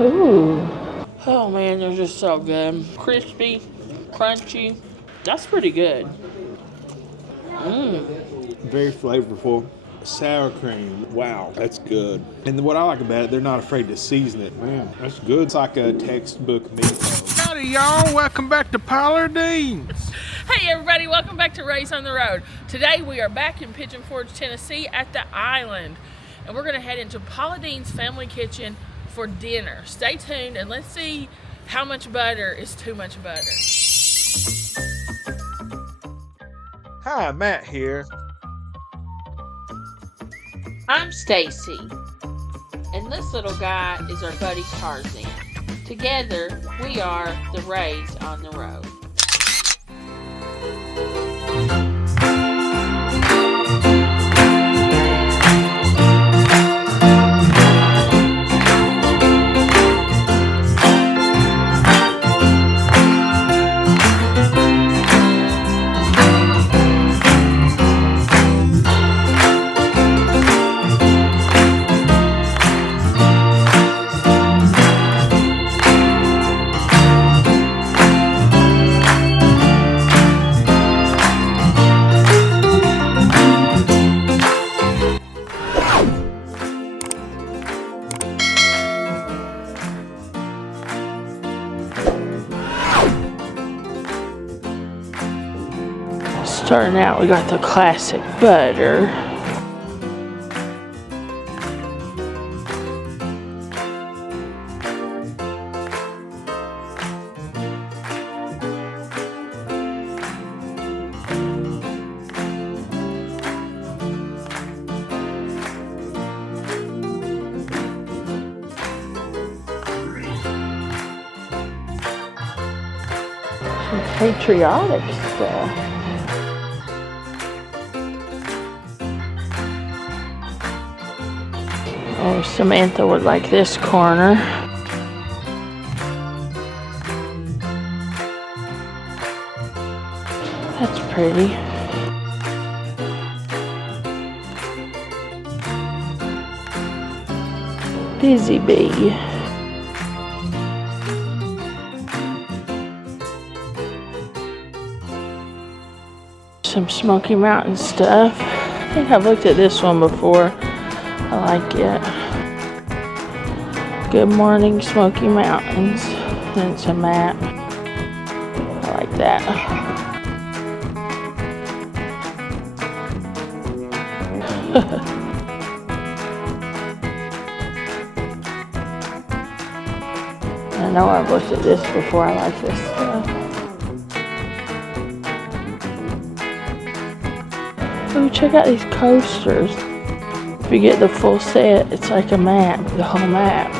Ooh. Oh man, they're just so good. Crispy, crunchy. That's pretty good. Very flavorful. Sour cream. Wow, that's good. And what I like about it, they're not afraid to season it. Man, that's good. It's like a textbook meatloaf. Howdy, y'all. Welcome back to Paula Deen's. Hey everybody, welcome back to Race on the Road. Today we are back in Pigeon Forge, Tennessee at the island. And we're going to head into Paula Deen's family kitchen for dinner. Stay tuned and let's see how much butter is too much butter. Hi, Matt here. I'm Stacy, and this little guy is our buddy Tarzan. Together, we are the Rays on the Road. Starting out, we got the classic butter. Some patriotic stuff. Oh, Samantha would like this corner. That's pretty. Busy bee. Some Smoky Mountain stuff. I think I've looked at this one before. I like it. Good morning, Smoky Mountains. And it's a map. I like that. I know I've looked at this before. I like this stuff. Ooh, check out these coasters. If you get the full set, it's like a map, the whole map.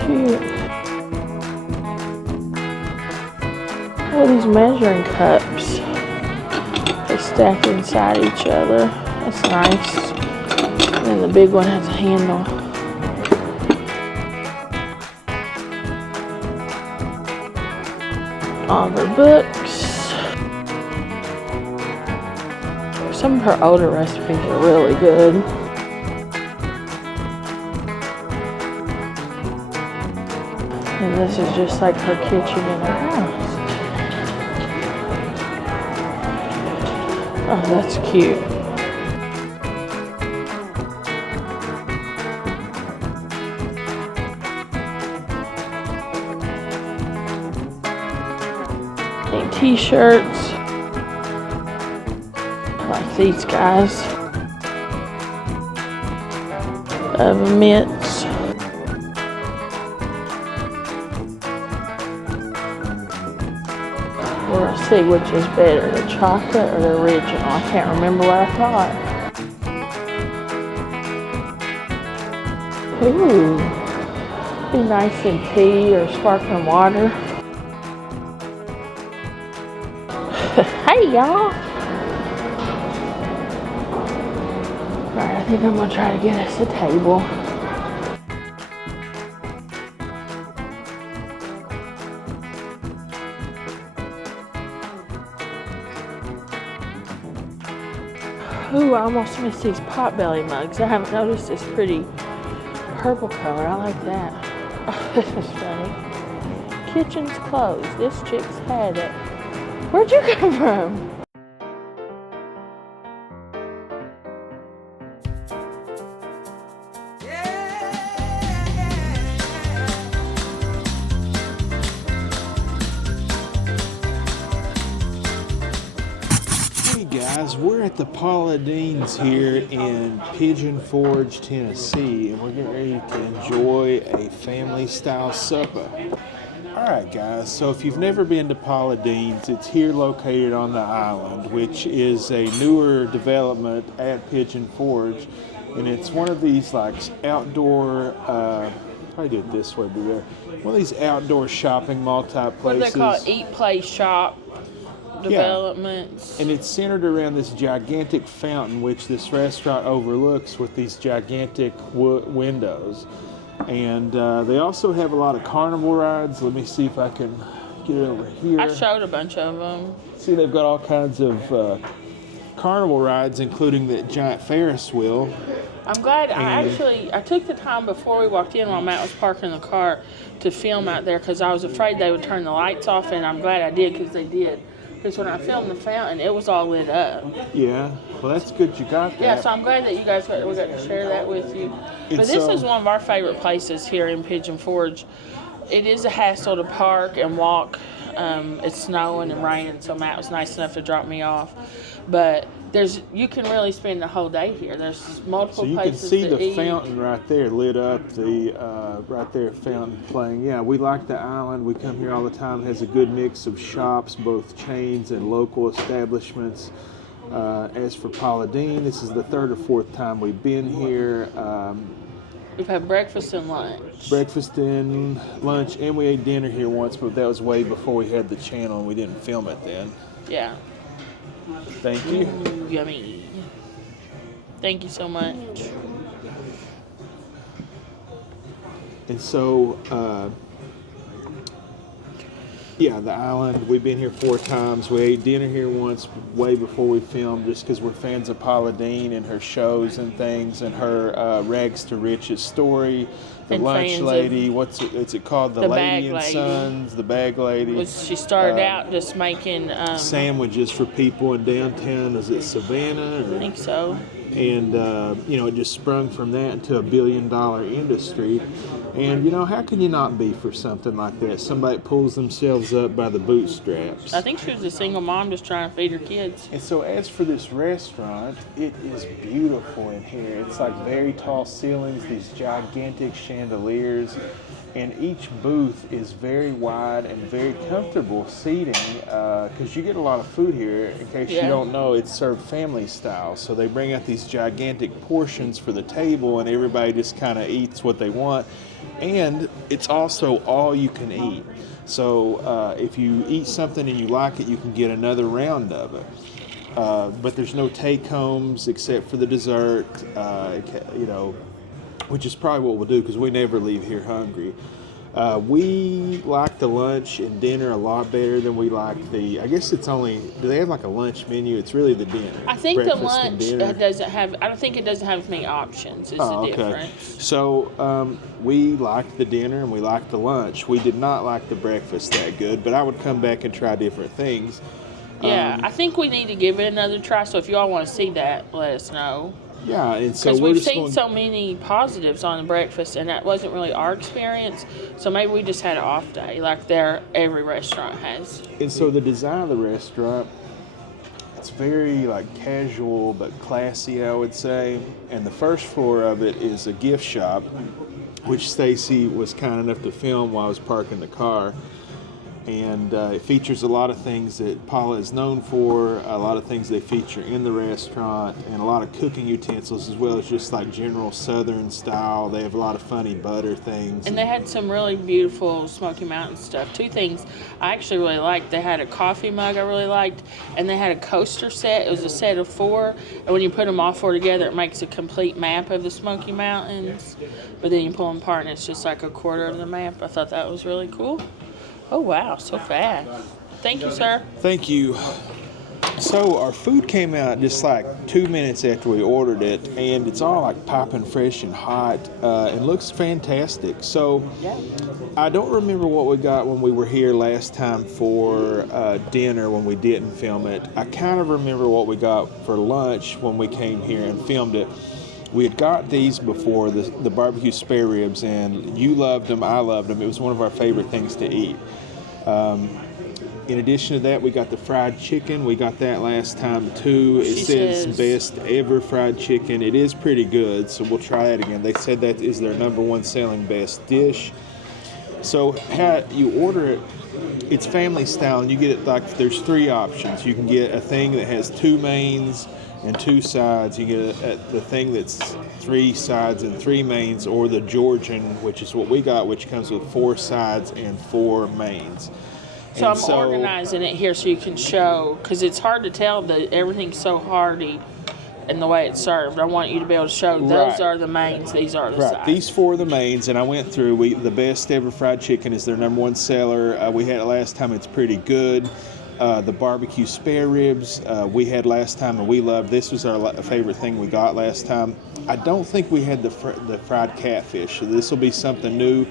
Cute. All these measuring cups. They stack inside each other. That's nice. And then the big one has a handle. All her books. Some of her older recipes are really good. And this is just like her kitchen in her house. Oh, that's cute. And t-shirts. Like these guys. Mitts. We'll see which is better, the chocolate or the original. I can't remember what I thought. Ooh, be nice in tea or sparkling water. Hey y'all. Alright, I think I'm gonna try to get us a table. Ooh, I almost missed these potbelly mugs. I haven't noticed this pretty purple color. I like that. Oh, this is funny. Kitchen's closed. This chick's had it. Where'd you come from? Guys, we're at the Paula Deens here in Pigeon Forge, Tennessee, and we're getting ready to enjoy a family-style supper. Alright guys, so if you've never been to Paula Deen's, it's here located on the island, which is a newer development at Pigeon Forge, and it's one of these like outdoor, probably do it this way, be there. One of these outdoor shopping multi-places. What do they call it? Eat, play, shop developments. Yeah. And it's centered around this gigantic fountain which this restaurant overlooks with these gigantic windows. And they also have a lot of carnival rides. Let me see if I can get it over here. I showed a bunch of them. See, they've got all kinds of carnival rides, including the giant Ferris wheel. I'm glad I took the time before we walked in while Matt was parking the car to film out there because I was afraid they would turn the lights off, and I'm glad I did because they did. Because when I filmed the fountain, it was all lit up. Yeah, well, that's good you got that. Yeah, so I'm glad that you guys we got to share that with you. But this is one of our favorite places here in Pigeon Forge. It is a hassle to park and walk. It's snowing and raining, so Matt was nice enough to drop me off. But you can really spend the whole day here. There's multiple places to eat. So you can see the fountain right there lit up, right there fountain playing. Yeah, we like the island. We come here all the time. It has a good mix of shops, both chains and local establishments. As for Paula Deen, this is the third or fourth time we've been here. We've had breakfast and lunch. Breakfast and lunch, and we ate dinner here once, but that was way before we had the channel and we didn't film it then. Yeah. Thank you. Ooh, yummy. Thank you so much. And so, yeah, the island, we've been here 4 times. We ate dinner here once way before we filmed just because we're fans of Paula Deen and her shows and things and her Rags to Riches story. The and lunch lady, what's it called? The Lady and Sons, the bag lady. She started out just making sandwiches for people in downtown. Is it Savannah? I think so. And, it just sprung from that into a $1 billion industry. And, how can you not be for something like that? Somebody pulls themselves up by the bootstraps. I think she was a single mom just trying to feed her kids. And so as for this restaurant, it is beautiful in here. It's like very tall ceilings, these gigantic chandeliers. And each booth is very wide and very comfortable seating because you get a lot of food here. In case you don't know, it's served family style. So they bring out these gigantic portions for the table and everybody just kind of eats what they want. And it's also all you can eat. So if you eat something and you like it, you can get another round of it. But there's no take-homes except for the dessert, which is probably what we'll do because we never leave here hungry. We like the lunch and dinner a lot better than we like I guess it's only, do they have like a lunch menu? It's really the dinner. I think the lunch doesn't have, I don't think it doesn't have as many options is the difference. So we liked the dinner and we liked the lunch. We did not like the breakfast that good, but I would come back and try different things. Yeah, I think we need to give it another try, so if you all want to see that, let us know. Yeah, and so because we've seen so many positives on the breakfast, and that wasn't really our experience. So maybe we just had an off day, like every restaurant has. And so the design of the restaurant, it's very like casual but classy, I would say. And the first floor of it is a gift shop, which Stacy was kind enough to film while I was parking the car. And it features a lot of things that Paula is known for, a lot of things they feature in the restaurant, and a lot of cooking utensils as well as just like general Southern style. They have a lot of funny butter things. And they had some really beautiful Smoky Mountain stuff. Two things I actually really liked. They had a coffee mug I really liked, and they had a coaster set. It was a set of 4, and when you put them all 4 together, it makes a complete map of the Smoky Mountains. But then you pull them apart, and it's just like a quarter of the map. I thought that was really cool. Oh, wow, so fast. Thank you, sir. Thank you. So our food came out just like 2 minutes after we ordered it, and it's all like popping fresh and hot, and looks fantastic. So I don't remember what we got when we were here last time for dinner when we didn't film it. I kind of remember what we got for lunch when we came here and filmed it. We had got these before, the barbecue spare ribs, and you loved them, I loved them. It was one of our favorite things to eat. In addition to that, we got the fried chicken. We got that last time too. It says best ever fried chicken. It is pretty good, so we'll try that again. They said that is their #1 selling best dish. So how you order it, it's family style, and you get it like there's 3 options. You can get a thing that has 2 mains and 2 sides. You get the thing that's 3 sides and 3 mains, or the Georgian, which is what we got, which comes with 4 sides and 4 mains. So I'm organizing it here so you can show, because it's hard to tell that everything's so hearty and the way it's served. I want you to be able to show those are the mains, these are the sides. These 4 are the mains, and I went through. The best ever fried chicken is their #1 seller. We had it last time. It's pretty good. The barbecue spare ribs we had last time, and we loved. This was our favorite thing we got last time. I don't think we had the fried catfish, so this will be something new.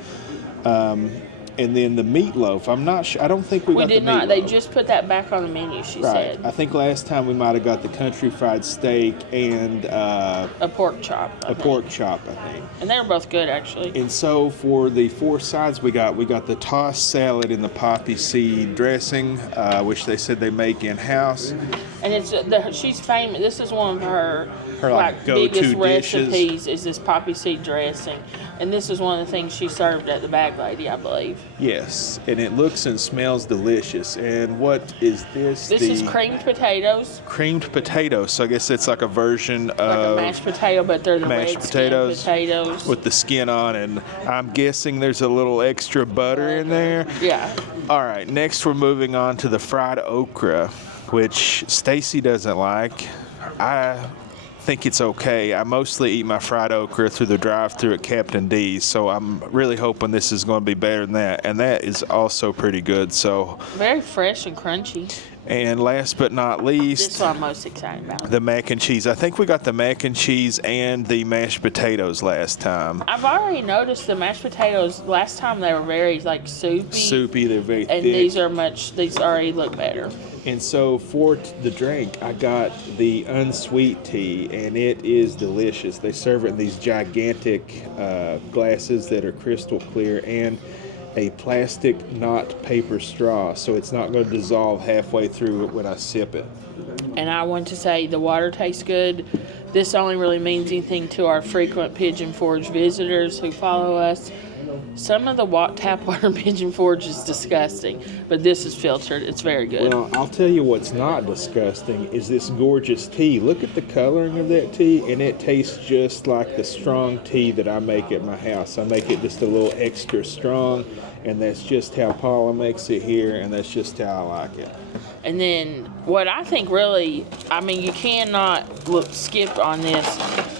And then the meatloaf, I'm not sure. I don't think we got the meatloaf. We did not. They just put that back on the menu, she said. I think last time we might have got the country fried steak and a pork chop. Pork chop, I think. And they were both good, actually. And so for the 4 sides we got the tossed salad in the poppy seed dressing, which they said they make in-house. And she's famous. This is one of her like go-to biggest dishes. recipes is this poppy seed dressing. And this is one of the things she served at the Bag Lady, I believe. Yes, and it looks and smells delicious. And what is this? This is creamed potatoes. Creamed potatoes. So I guess it's like a version of like a mashed potato, but they're the mashed potatoes with the skin on, and I'm guessing there's a little extra butter in there. Yeah. All right, next we're moving on to the fried okra, which Stacy doesn't like. I think it's okay. I mostly eat my fried okra through the drive-thru at Captain D's, so I'm really hoping this is going to be better than that. And that is also pretty good. So very fresh and crunchy. And last but not least, this is what I'm most excited about. The mac and cheese. I think we got the mac and cheese and the mashed potatoes last time. I've already noticed the mashed potatoes. Last time they were very like soupy. Soupy, they're very thick. And these already look better. And so for the drink, I got the unsweet tea, and it is delicious. They serve it in these gigantic glasses that are crystal clear, and a plastic, not paper straw, so it's not going to dissolve halfway through when I sip it. And I want to say the water tastes good. This only really means anything to our frequent Pigeon Forge visitors who follow us. Some of the tap water in Pigeon Forge is disgusting, but this is filtered. It's very good. Well, I'll tell you what's not disgusting is this gorgeous tea. Look at the coloring of that tea, and it tastes just like the strong tea that I make at my house. I make it just a little extra strong, and that's just how Paula makes it here, and that's just how I like it. And then what I think really, I mean, you cannot skip on this.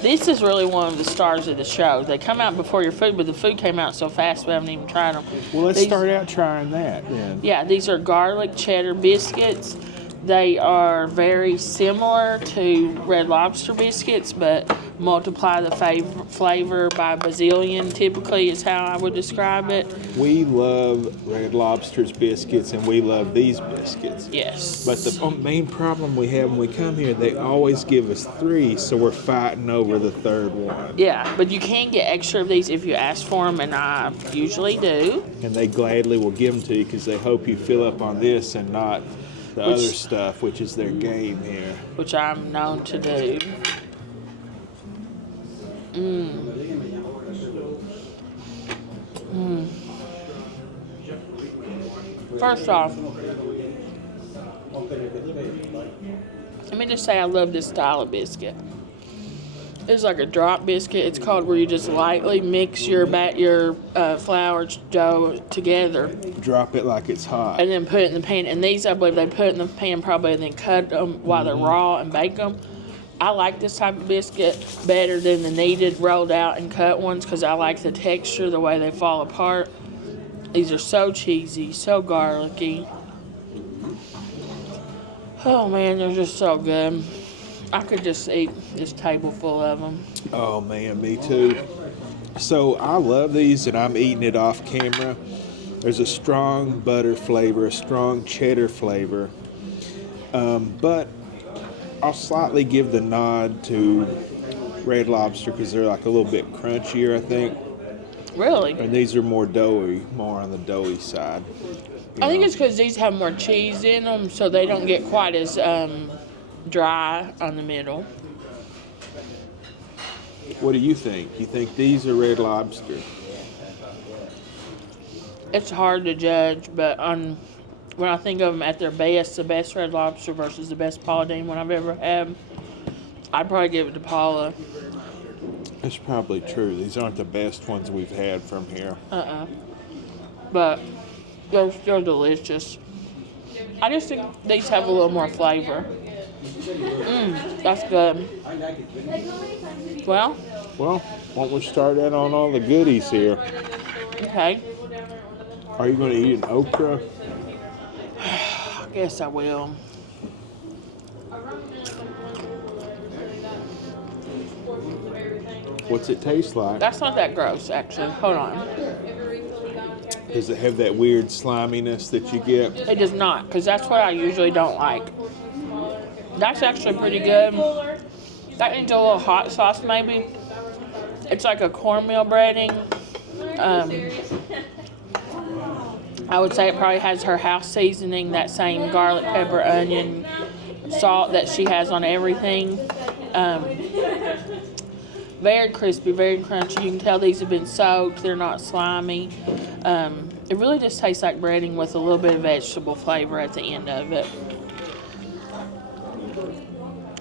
This is really one of the stars of the show. They come out before your food, but the food came out so fast we haven't even tried them. Well, let's start out trying that then. Yeah, these are garlic cheddar biscuits. They are very similar to Red Lobster biscuits, but multiply the flavor by a bazillion, typically is how I would describe it. We love Red Lobster's biscuits, and we love these biscuits. Yes. But the main problem we have when we come here, they always give us 3, so we're fighting over the 3rd one. Yeah, but you can get extra of these if you ask for them, and I usually do. And they gladly will give them to you because they hope you fill up on this and not the other stuff, which is their game here. Which I'm known to do. First off, let me just say I love this style of biscuit. It's like a drop biscuit. It's called where you just lightly mix your flour dough together. Drop it like it's hot. And then put it in the pan. And these, I believe, they put it in the pan probably and then cut them while they're raw and bake them. I like this type of biscuit better than the kneaded, rolled out, and cut ones because I like the texture, the way they fall apart. These are so cheesy, so garlicky. Oh, man, they're just so good. I could just eat this table full of them. Oh man, me too. So I love these and I'm eating it off camera. There's a strong butter flavor, a strong cheddar flavor. But I'll slightly give the nod to Red Lobster because they're like a little bit crunchier, I think. Really? And these are more doughy, more on the doughy side. I think it's because these have more cheese in them, so they don't get quite as dry on the middle. What do you think? You think these are Red Lobster? It's hard to judge, but when I think of them at their best, the best Red Lobster versus the best Paula Deen one I've ever had, I'd probably give it to Paula. That's probably true. These aren't the best ones we've had from here. But they're still delicious. I just think these have a little more flavor. That's good. Well, why don't we start out on all the goodies here? Okay. Are you going to eat an okra? I guess I will. What's it taste like? That's not that gross, actually. Hold on. Does it have that weird sliminess that you get? It does not, because that's what I usually don't like. That's actually pretty good. That needs a little hot sauce, maybe. It's like a cornmeal breading. I would say it probably has her house seasoning, that same garlic, pepper, onion, salt that she has on everything. Very crispy, very crunchy. You can tell these have been soaked. They're not slimy. It really just tastes like breading with a little bit of vegetable flavor at the end of it.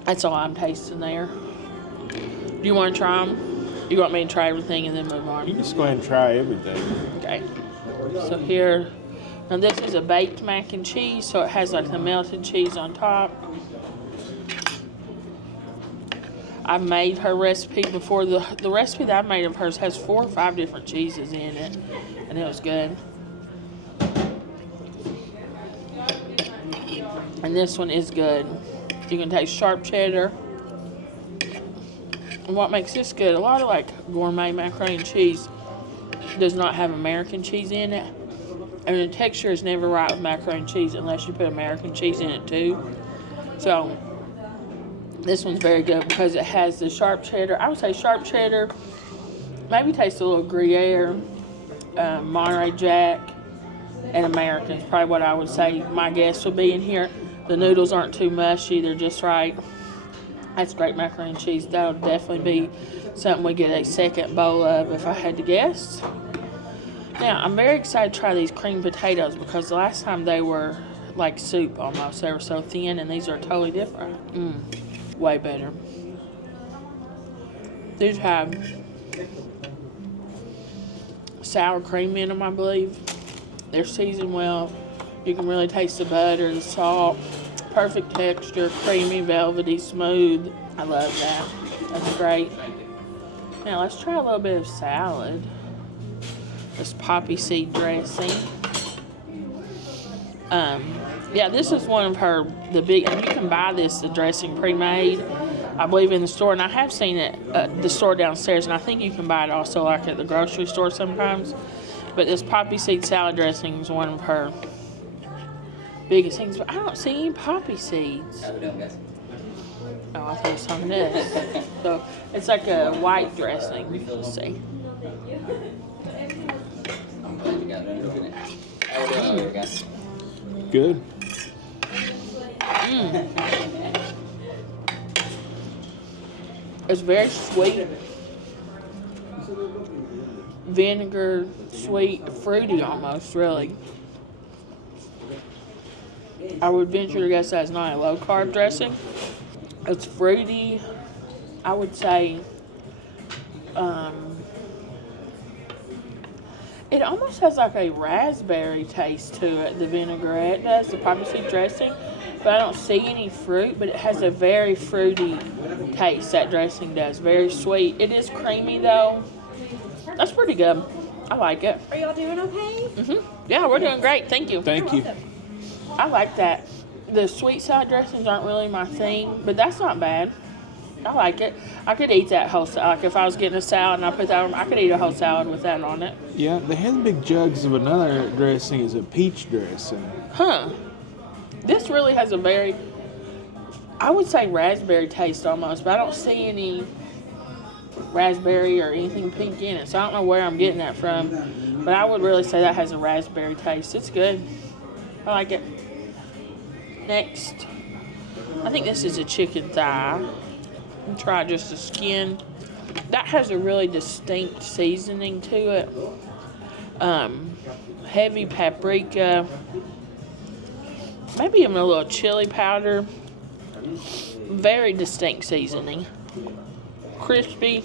That's all I'm tasting there. Do you want to try them? You want me to try everything and then move on? You can just go ahead and try everything. Okay. So here, now this is a baked mac and cheese, so it has like the melted cheese on top. I've made her recipe before. The recipe that I made of hers has 4 or 5 different cheeses in it, and it was good. And this one is good. You can taste sharp cheddar. And what makes this good, a lot of like gourmet macaroni and cheese does not have American cheese in it. And the texture is never right with macaroni and cheese unless you put American cheese in it too. So this one's very good because it has the sharp cheddar. I would say sharp cheddar, maybe taste a little Gruyere, Monterey Jack, and American is probably what I would say my guess would be in here. The noodles aren't too mushy, they're just right. That's great macaroni and cheese. That'll definitely be something we get a second bowl of if I had to guess. Now, I'm very excited to try these cream potatoes because the last time they were like soup almost. They were so thin, and these are totally different. Way better. These have sour cream in them, I believe. They're seasoned well. You can really taste the butter, the salt. Perfect texture, creamy, velvety, smooth. I love that. That's great. Now let's try a little bit of salad. This poppy seed dressing. Yeah, this is one of the big, and you can buy the dressing pre-made, I believe, in the store. And I have seen it at the store downstairs, and I think you can buy it also like at the grocery store sometimes. But this poppy seed salad dressing is one of her biggest things, but I don't see any poppy seeds. How we doing, guys? Oh, I thought it was something else. So it's like a white dressing. Let's see. I'm glad you got it. Look at it. How we doing here, guys? Good. It's very sweet. Vinegar, sweet, fruity almost, really. I would venture to guess that's not a low-carb dressing. It's fruity. I would say it almost has like a raspberry taste to it, the vinaigrette does, the poppy seed dressing. But I don't see any fruit, but it has a very fruity taste, that dressing does. Very sweet. It is creamy, though. That's pretty good. I like it. Are y'all doing okay? Yeah, we're doing great. Thank you. Thank you. I like that. The sweet side dressings aren't really my thing, but that's not bad. I like it. I could eat that whole salad. Like if I was getting a salad and I put that on, I could eat a whole salad with that on it. Yeah, they have big jugs of another dressing. Is a peach dressing. Huh. This really has a very, I would say raspberry taste almost, but I don't see any raspberry or anything pink in it. So I don't know where I'm getting that from, but I would really say that has a raspberry taste. It's good. I like it. Next, I think this is a chicken thigh. Try just the skin. That has a really distinct seasoning to it. Heavy paprika, maybe even a little chili powder. Very distinct seasoning. Crispy,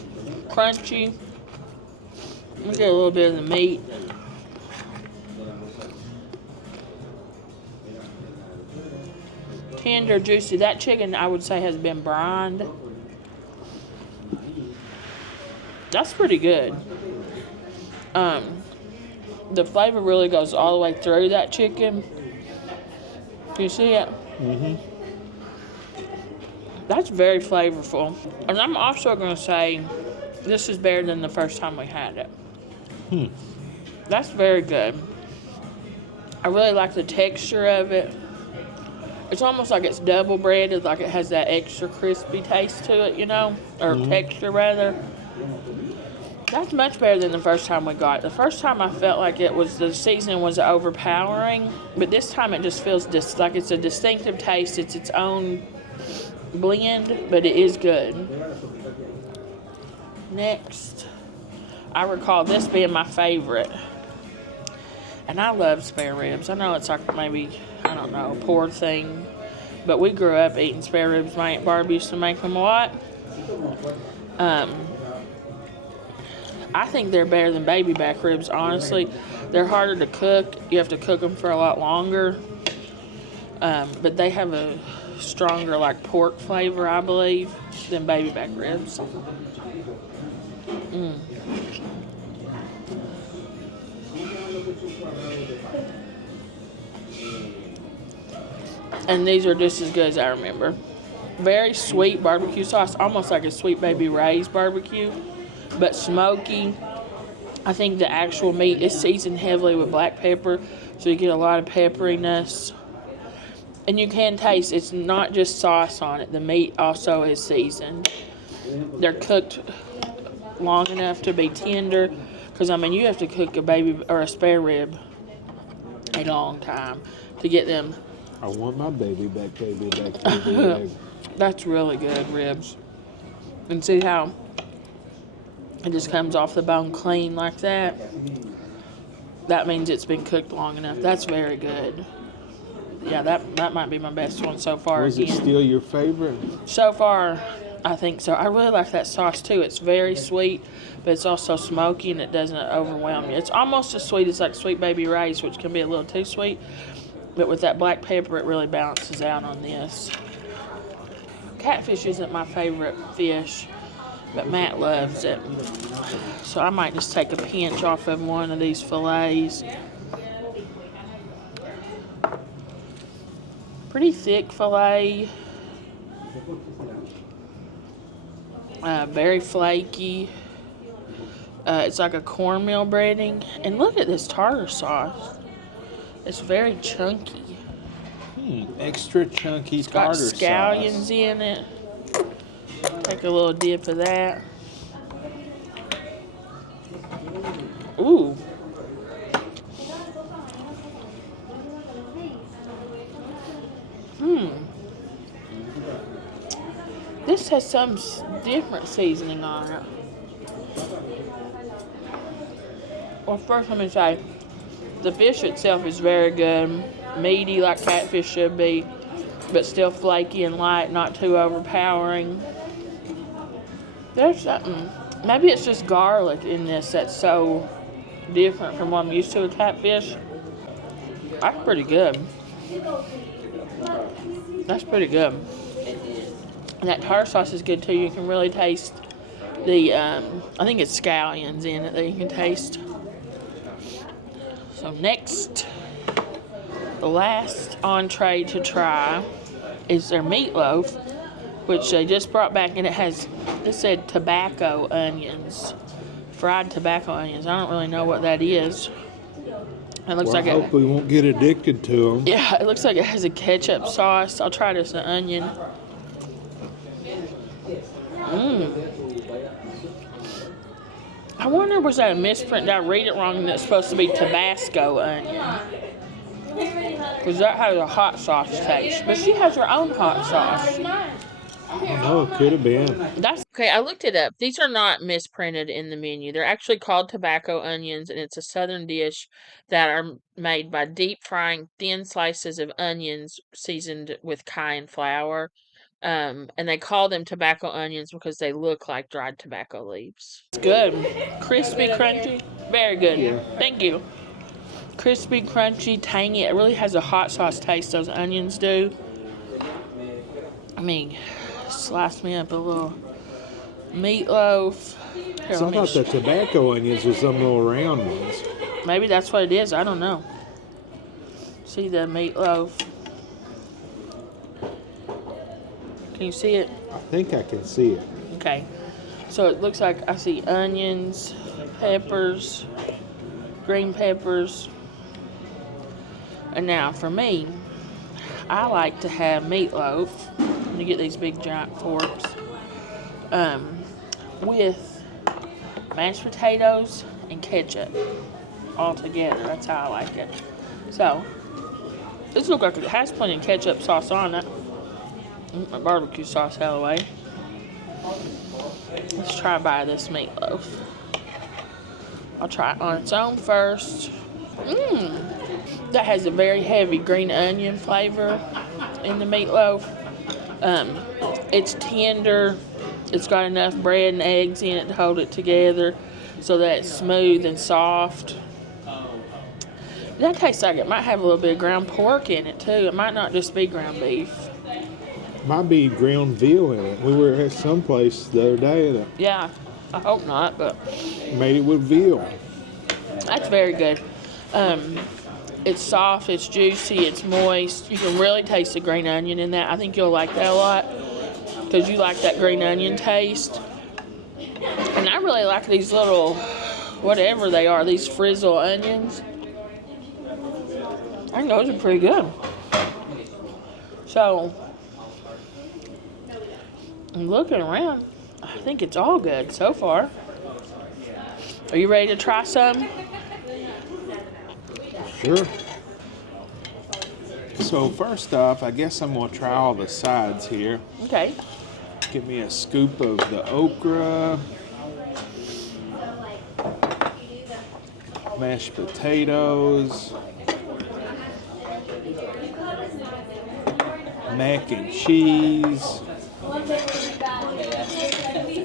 crunchy. Let me get a little bit of the meat. Tender, juicy. That chicken, I would say, has been brined. That's pretty good. The flavor really goes all the way through that chicken. Can you see it? Mm-hmm. That's very flavorful. And I'm also going to say this is better than the first time we had it. That's very good. I really like the texture of it. It's almost like it's double breaded, like it has that extra crispy taste to it, you know? Or texture, rather. That's much better than the first time we got it. The first time I felt like the seasoning was overpowering, but this time it just feels like it's a distinctive taste. It's its own blend, but it is good. Next, I recall this being my favorite. And I love spare ribs. I know it's like maybe, I don't know, a poor thing, but we grew up eating spare ribs. My Aunt Barb used to make them a lot. I think they're better than baby back ribs, honestly. They're harder to cook. You have to cook them for a lot longer. But they have a stronger, like, pork flavor, I believe, than baby back ribs. And these are just as good as I remember. Very sweet barbecue sauce, almost like a Sweet Baby Ray's barbecue, but smoky. I think the actual meat is seasoned heavily with black pepper, so you get a lot of pepperiness. And you can taste it's not just sauce on it. The meat also is seasoned. They're cooked long enough to be tender, because I mean you have to cook a baby or a spare rib a long time to get them. I want my baby back, baby back, baby back. That's really good ribs. And see how it just comes off the bone clean like that? That means it's been cooked long enough. That's very good. Yeah, that might be my best one so far. Was it still your favorite? So far, I think so. I really like that sauce too. It's very sweet, but it's also smoky and it doesn't overwhelm you. It's almost as sweet as like Sweet Baby Ray's, which can be a little too sweet. But with that black pepper, it really balances out on this. Catfish isn't my favorite fish, but Matt loves it. So I might just take a pinch off of one of these fillets. Pretty thick fillet. Very flaky. It's like a cornmeal breading. And look at this tartar sauce. It's very chunky. Extra chunky It's got tartar scallions sauce. in it. Take a little dip of that. Ooh. This has some different seasoning on it. Well, first let me say, the fish itself is very good. meaty like catfish should be, but still flaky and light, not too overpowering. There's something, maybe it's just garlic in this that's so different from what I'm used to with catfish. That's pretty good. That's pretty good. And that tartar sauce is good too. You can really taste the, I think it's scallions in it that you can taste. So next, the last entree to try is their meatloaf, which they just brought back, and it said tobacco onions, fried tobacco onions. I don't really know what that is. It looks like I hope we won't get addicted to them. Yeah, it looks like it has a ketchup sauce. I'll try this onion. I wonder, was that a misprint? Did I read it wrong and it's supposed to be Tabasco onion? Because that has a hot sauce taste. But she has her own hot sauce. I don't know, it could have been. That's okay. I looked it up. These are not misprinted in the menu. They're actually called tobacco onions, and it's a southern dish that are made by deep frying thin slices of onions seasoned with cayenne flour. And they call them tobacco onions because they look like dried tobacco leaves. It's good. Crispy, crunchy. Very good. Yeah. Thank you. Crispy, crunchy, tangy. It really has a hot sauce taste, those onions do. I mean, slice me up a little meatloaf. Here, So I thought the tobacco onions were some little round ones. maybe that's what it is. I don't know. See the meatloaf. Can you see it? I think I can see it. Okay. So it looks like I see onions, peppers, green peppers. And now for me, I like to have meatloaf. Let me get these big giant forks. With mashed potatoes and ketchup all together. That's how I like it. So this looks like it has plenty of ketchup sauce on it. My barbecue sauce out of the way. Let's try by this meatloaf. I'll try it on its own first. That has a very heavy green onion flavor in the meatloaf. It's tender. It's got enough bread and eggs in it to hold it together so that it's smooth and soft. That tastes like it might have a little bit of ground pork in it too. It might not just be ground beef. Might be ground veal in it. We were at some place the other day that Yeah, I hope not, but made it with veal. that's very good. It's soft, it's juicy, it's moist. You can really taste the green onion in that. I think you'll like that a lot because you like that green onion taste. And I really like these little, whatever they are, these frizzle onions. I think those are pretty good. So, I'm looking around. I think it's all good so far. Are you ready to try some? Sure. So first off, I guess I'm going to try all the sides here. Okay. Give me a scoop of the okra, mashed potatoes, mac and cheese.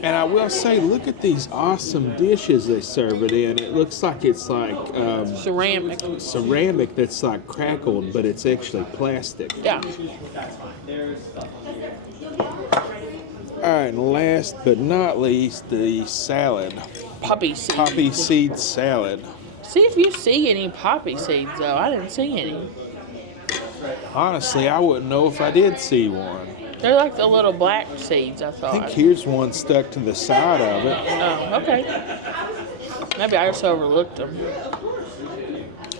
And I will say, look at these awesome dishes they serve it in. It looks like it's like ceramic that's like crackled, but it's actually plastic. Yeah. All right, and last but not least, the salad. Poppy seeds. Poppy seed salad. See if you see any poppy seeds, though. I didn't see any. Honestly, I wouldn't know if I did see one. They're like the little black seeds, I thought. I think here's one stuck to the side of it. Oh, okay. Maybe I just overlooked them.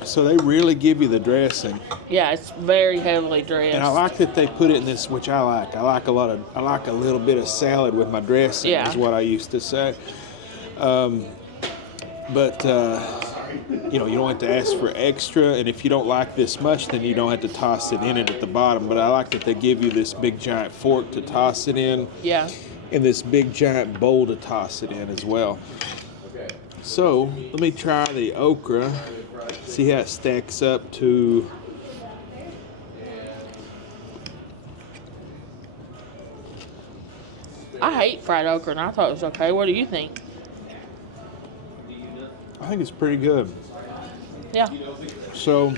So they really give you the dressing. Yeah, it's very heavily dressed. And I like that they put it in this, which I like. I like a little bit of salad with my dressing, Yeah. is what I used to say. You don't have to ask for extra, and if you don't like this much, then you don't have to toss it in it at the bottom. But I like that they give you this big giant fork to toss it in, Yeah. and this big giant bowl to toss it in as well. So let me try the okra. See how it stacks up to I hate fried okra, and I thought it was okay. What do you think? I think it's pretty good. Yeah. So,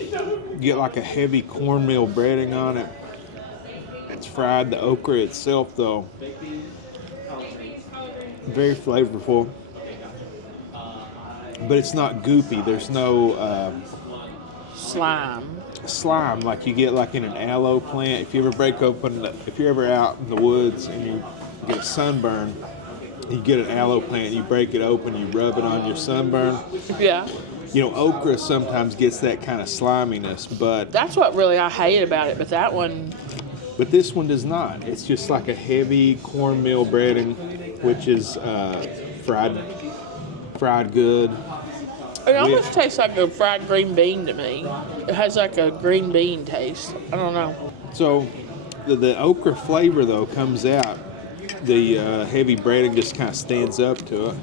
you get like a heavy cornmeal breading on it. It's fried. The okra itself, though, very flavorful. But it's not goopy. There's no Slime. like you get like in an aloe plant. If you're ever out in the woods and you get a sunburn, you get an aloe plant, you break it open, you rub it on your sunburn. Yeah. You know, okra sometimes gets that kind of sliminess, but That's what really I hate about it, but that one, this one does not. It's just like a heavy cornmeal breading, which is fried good. it almost tastes like a fried green bean to me. It has like a green bean taste. I don't know. So the okra flavor though comes out. The heavy breading just kind of stands up to it.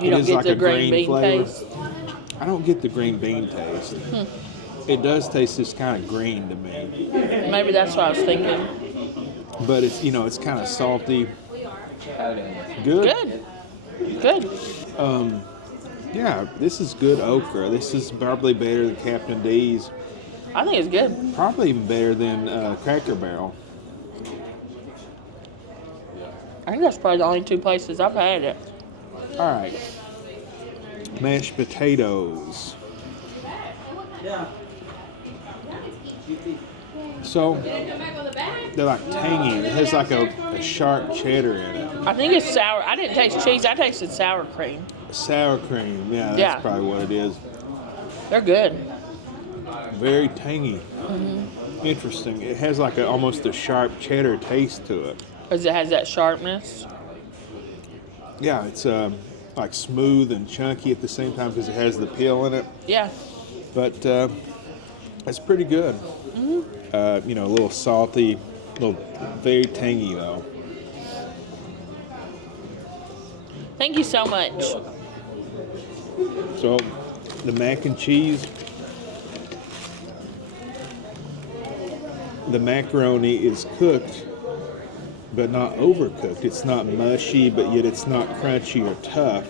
You It don't is get like the a green bean flavor. taste. I don't get the green bean taste. It does taste just kind of green to me, Maybe that's what I was thinking. but it's it's kind of salty. Good. Good. Yeah, this is good okra. This is probably better than Captain D's. I think it's good. Probably even better than Cracker Barrel. I think that's probably the only two places I've had it. All right, mashed potatoes. So they're like tangy. It has like a sharp cheddar in it. I think it's sour. I didn't taste cheese. I tasted sour cream. Sour cream. Yeah, that's Yeah. probably what it is. They're good. Very tangy. Interesting. It has like almost a sharp cheddar taste to it. Because it has that sharpness. Yeah, it's like smooth and chunky at the same time because it has the peel in it. Yeah. But it's pretty good. A little salty, very tangy though. Thank you so much. So the mac and cheese, the macaroni is cooked, but not overcooked. It's not mushy, but yet it's not crunchy or tough.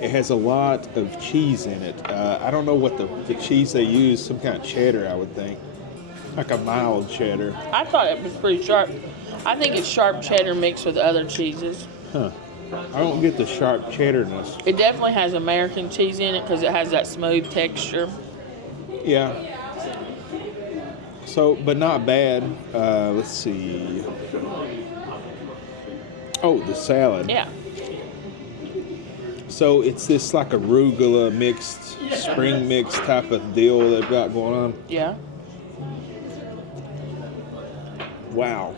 It has a lot of cheese in it. I don't know what the cheese they use, some kind of cheddar, I would think. Like a mild cheddar. I thought it was pretty sharp. I think it's sharp cheddar mixed with other cheeses. Huh. I don't get the sharp cheddarness. It definitely has American cheese in it because it has that smooth texture. Yeah. So, but not bad. Let's see. Oh, the salad. Yeah. So it's this like arugula mixed, spring mix type of deal they've got going on. Yeah. Wow.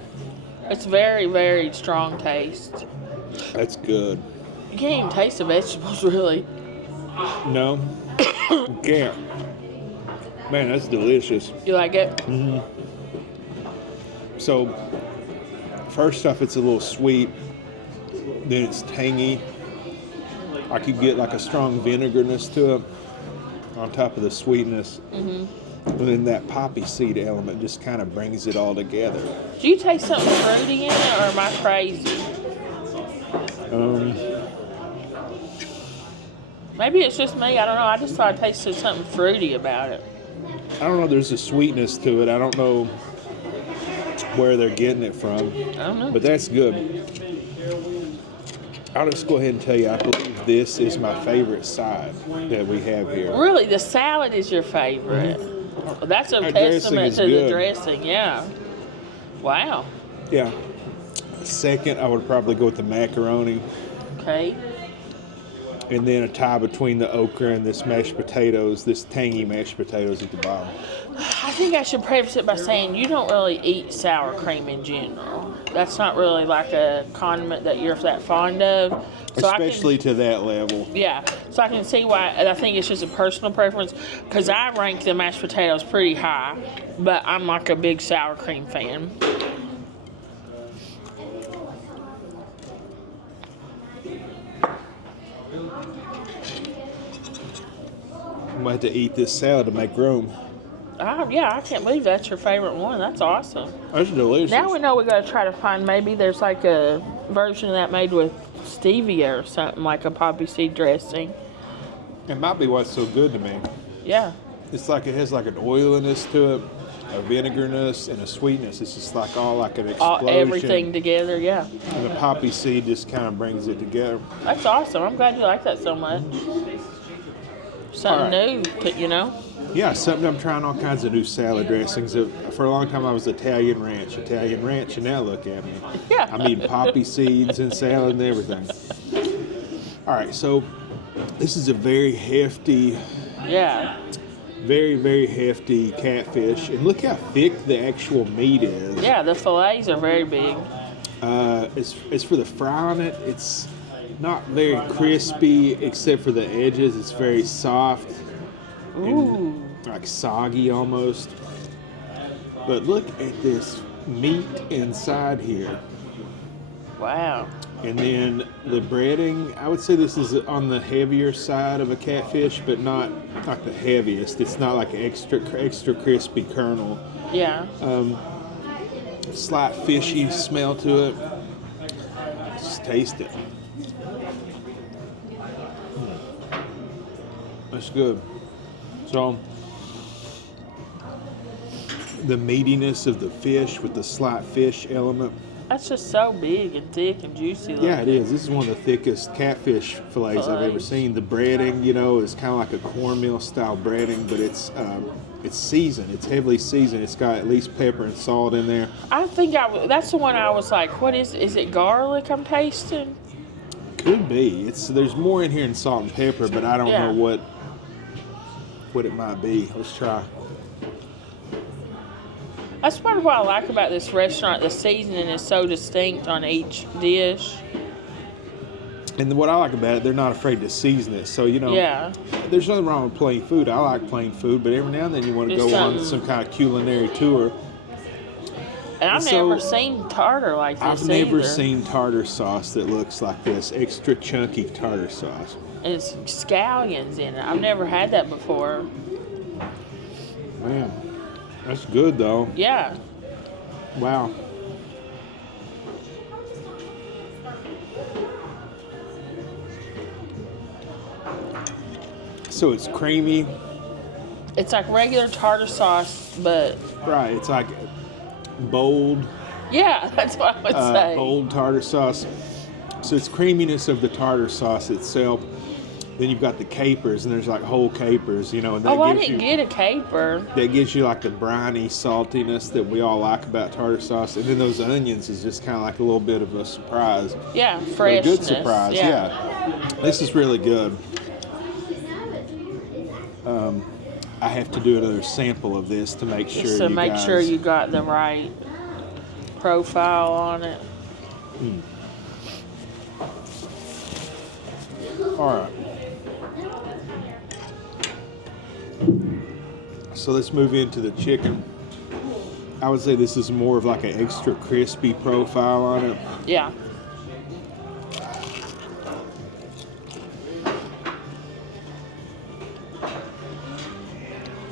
It's very, very strong taste. That's good. You can't even taste the vegetables, really. No? You can't. Man, that's delicious. You like it? So, first off, it's a little sweet. Then it's tangy. I could get like a strong vinegarness to it on top of the sweetness. And then that poppy seed element just kind of brings it all together. Do you taste something fruity in it, or am I crazy? Maybe it's just me. I don't know. I just thought I tasted something fruity about it. I don't know. There's a sweetness to it. I don't know where they're getting it from. I don't know. But that's good. I'll just go ahead and tell you, I believe this is my favorite side that we have here. Really, the salad is your favorite. That's a Our dressing testament is to the good. dressing. Yeah. Wow. Yeah. Second, I would probably go with the macaroni. Okay. And then a tie between the okra and this mashed potatoes, this tangy mashed potatoes at the bottom. I think I should preface it by saying you don't really eat sour cream in general. That's not really like a condiment that you're that fond of. So Especially to that level. yeah, so I can see why. I think it's just a personal preference because I rank the mashed potatoes pretty high, but I'm like a big sour cream fan. I'm going to have to eat this salad to make room. Yeah, I can't believe that's your favorite one. That's awesome. That's delicious. Now we know we got to try to find, maybe there's like a version of that made with stevia or something, like a poppy seed dressing. It might be what's so good to me. Yeah. It's like it has like an oiliness to it, a vinegarness, and a sweetness. It's just like all like an explosion. Everything together, yeah. And the poppy seed just kind of brings it together. That's awesome. I'm glad you like that so much. Something new, you know? Yeah, something I'm trying all kinds of new salad dressings. For a long time, I was Italian ranch, and now look at me. Yeah. I'm eating poppy seeds and salad and everything. All right, so this is a very hefty, very, very hefty catfish. And look how thick the actual meat is. Yeah, the fillets are very big. As for the fry on it, it's not very crispy except for the edges. It's very soft. Ooh. Like soggy almost. But look at this meat inside here. Wow. And then the breading, I would say this is on the heavier side of a catfish, but not like the heaviest. It's not like an extra crispy kernel. Yeah. Slight fishy smell to it. Just taste it. That's good. So the meatiness of the fish with the slight fish element. That's just so big and thick and juicy. Yeah, it is. This is one of the thickest catfish fillets I've ever seen. The breading, is kind of like a cornmeal style breading, but it's seasoned. It's heavily seasoned. It's got at least pepper and salt in there. I think that's the one I was like, what is it garlic I'm tasting? Could be. There's more in here than salt and pepper, but I don't know what it might be. Let's try. That's part of what I like about this restaurant. The seasoning is so distinct on each dish. And what I like about it, they're not afraid to season it. So, there's nothing wrong with plain food. I like plain food, but every now and then you want to go on some kind of culinary tour. And I've never seen tartar like this I've never either. seen tartar sauce that looks like this. Extra chunky tartar sauce. And it's scallions in it. I've never had that before. Man, that's good though. Yeah. Wow. So it's creamy. It's like regular tartar sauce, but... Right, it's like bold. Yeah, that's what I would say. Bold tartar sauce. So it's creaminess of the tartar sauce itself. Then you've got the capers, and there's like whole capers, and that I didn't get a caper. That gives you like the briny saltiness that we all like about tartar sauce. And then those onions is just kind of like a little bit of a surprise. Yeah, freshness. A good surprise, yeah. This is really good. I have to do another sample of this to make sure Just to make sure you got the right profile on it. All right. So let's move into the chicken. I would say this is more of like an extra crispy profile on it. Yeah.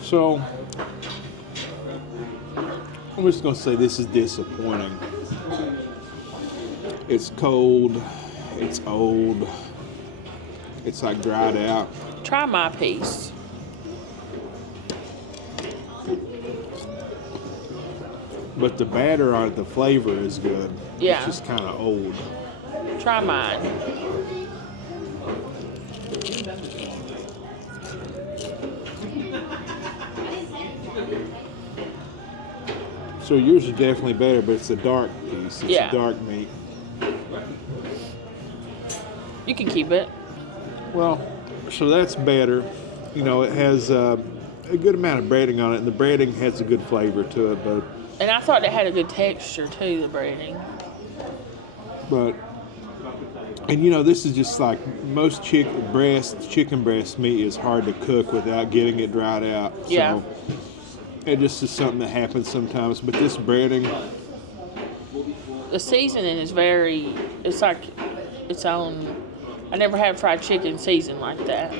So I'm just going to say this is disappointing. It's cold. It's old. It's like dried out. Try my piece. But the batter on it, the flavor is good. Yeah. It's just kind of old. Try mine. So yours is definitely better, but it's a dark piece. It's a dark meat. You can keep it. Well, so that's better. It has a good amount of breading on it, and the breading has a good flavor to it. And I thought it had a good texture too, the breading. And this is just like most chicken breast meat is hard to cook without getting it dried out. Yeah. So it just is something that happens sometimes. But this breading, the seasoning is it's like its own. I never had fried chicken seasoned like that,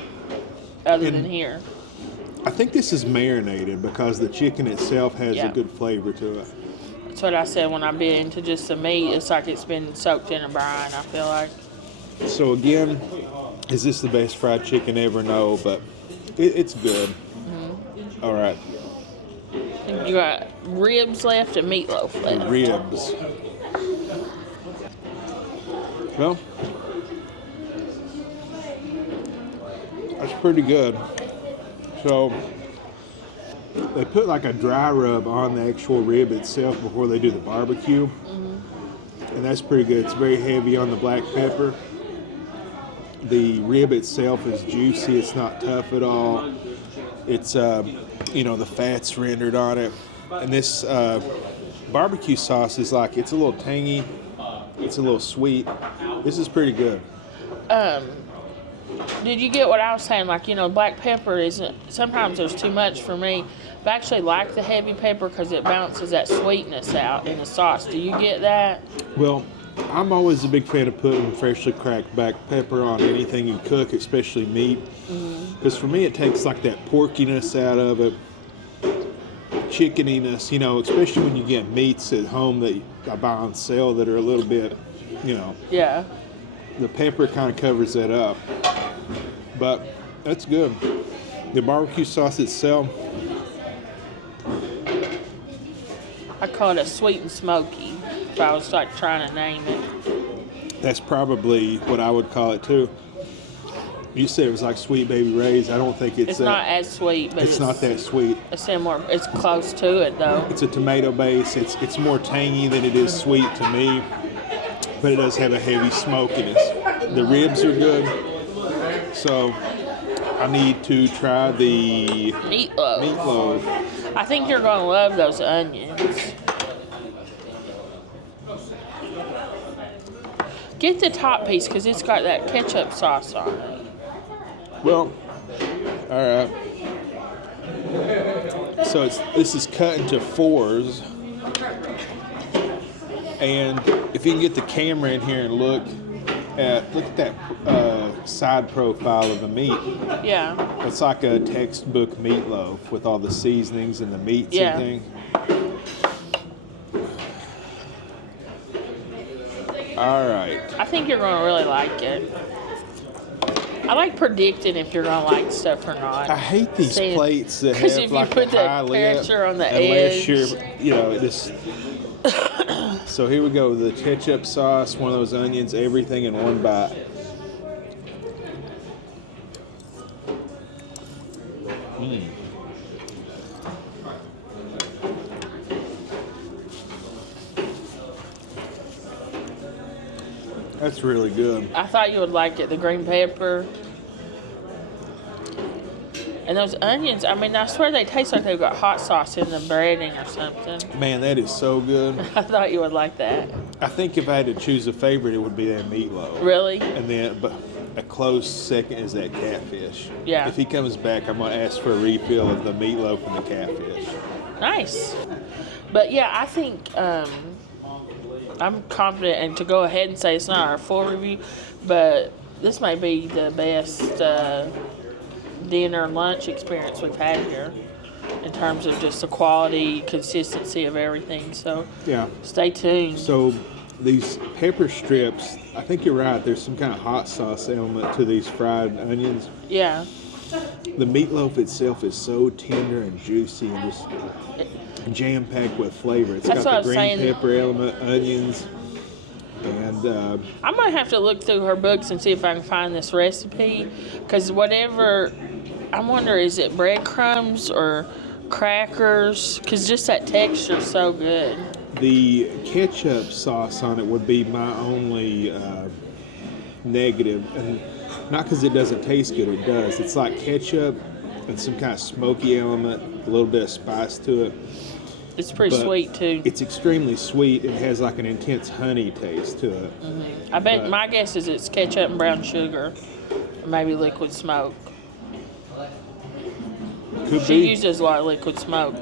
other than here. I think this is marinated because the chicken itself has Yeah. a good flavor to it. That's what I said when I bit into just the meat. It's like it's been soaked in a brine, I feel like. So again, is this the best fried chicken ever? No, but it's good. All right, You got ribs left and meatloaf left. ribs. Well, that's pretty good. So they put like a dry rub on the actual rib itself before they do the barbecue. And that's pretty good. It's very heavy on the black pepper. The rib itself is juicy. It's not tough at all. It's, the fat's rendered on it. And this barbecue sauce is like, it's a little tangy. It's a little sweet. This is pretty good. Did you get what I was saying? Like, black pepper isn't, sometimes there's too much for me. But I actually like the heavy pepper because it balances that sweetness out in the sauce. Do you get that? Well, I'm always a big fan of putting freshly cracked black pepper on anything you cook, especially meat. Because for me, it takes like that porkiness out of it, chickeniness, especially when you get meats at home that I buy on sale that are a little bit, Yeah. the pepper kind of covers that up. But that's good. The barbecue sauce itself, I call it a sweet and smoky if I was like trying to name it. that's probably what I would call it too. You said it was like Sweet Baby Ray's. I don't think It's not as sweet, but it's not that sweet. a similar. It's close to it though. It's a tomato base. It's more tangy than it is sweet to me, but it does have a heavy smokiness. The ribs are good, so I need to try the meatloaf. I think you're going to love those onions. Get the top piece because it's got that ketchup sauce on it. Well, all right. So this is cut into fours, and if you can get the camera in here and look at that side profile of the meat. Yeah. It's like a textbook meatloaf with all the seasonings and the meats Yeah. and things. All right. I think you're going to really like it. I like predicting if you're going to like stuff or not. I hate these See, plates that 'cause have if you like put a the high lid. pressure on the unless edge. you're, this. So here we go. The ketchup sauce, one of those onions, everything in one bite. That's really good. I thought you would like it. The green pepper. And those onions, I mean, I swear they taste like they've got hot sauce in the breading or something. Man, that is so good. I thought you would like that. I think if I had to choose a favorite, it would be that meatloaf. Really? And then, but a close second is that catfish. Yeah. If he comes back, I'm gonna ask for a refill of the meatloaf and the catfish. Nice. But yeah, I think I'm confident and to go ahead and say it's not our full review, but this may be the best dinner lunch experience we've had here in terms of just the quality, consistency of everything. So Yeah. stay tuned. So these pepper strips, I think you're right. There's some kind of hot sauce element to these fried onions. Yeah. The meatloaf itself is so tender and juicy and just jam-packed with flavor. It's That's what I got the was green saying. pepper element, onions, and I might have to look through her books and see if I can find this recipe, because whatever, I wonder, is it breadcrumbs or crackers? Because just that texture is so good. the ketchup sauce on it would be my only negative. And not because it doesn't taste good, it does. It's like ketchup and some kind of smoky element, a little bit of spice to it. It's pretty But sweet too. It's extremely sweet. It has like an intense honey taste to it. I bet but- my guess is it's ketchup and brown sugar, or maybe liquid smoke. Could She be. uses a lot of liquid smoke.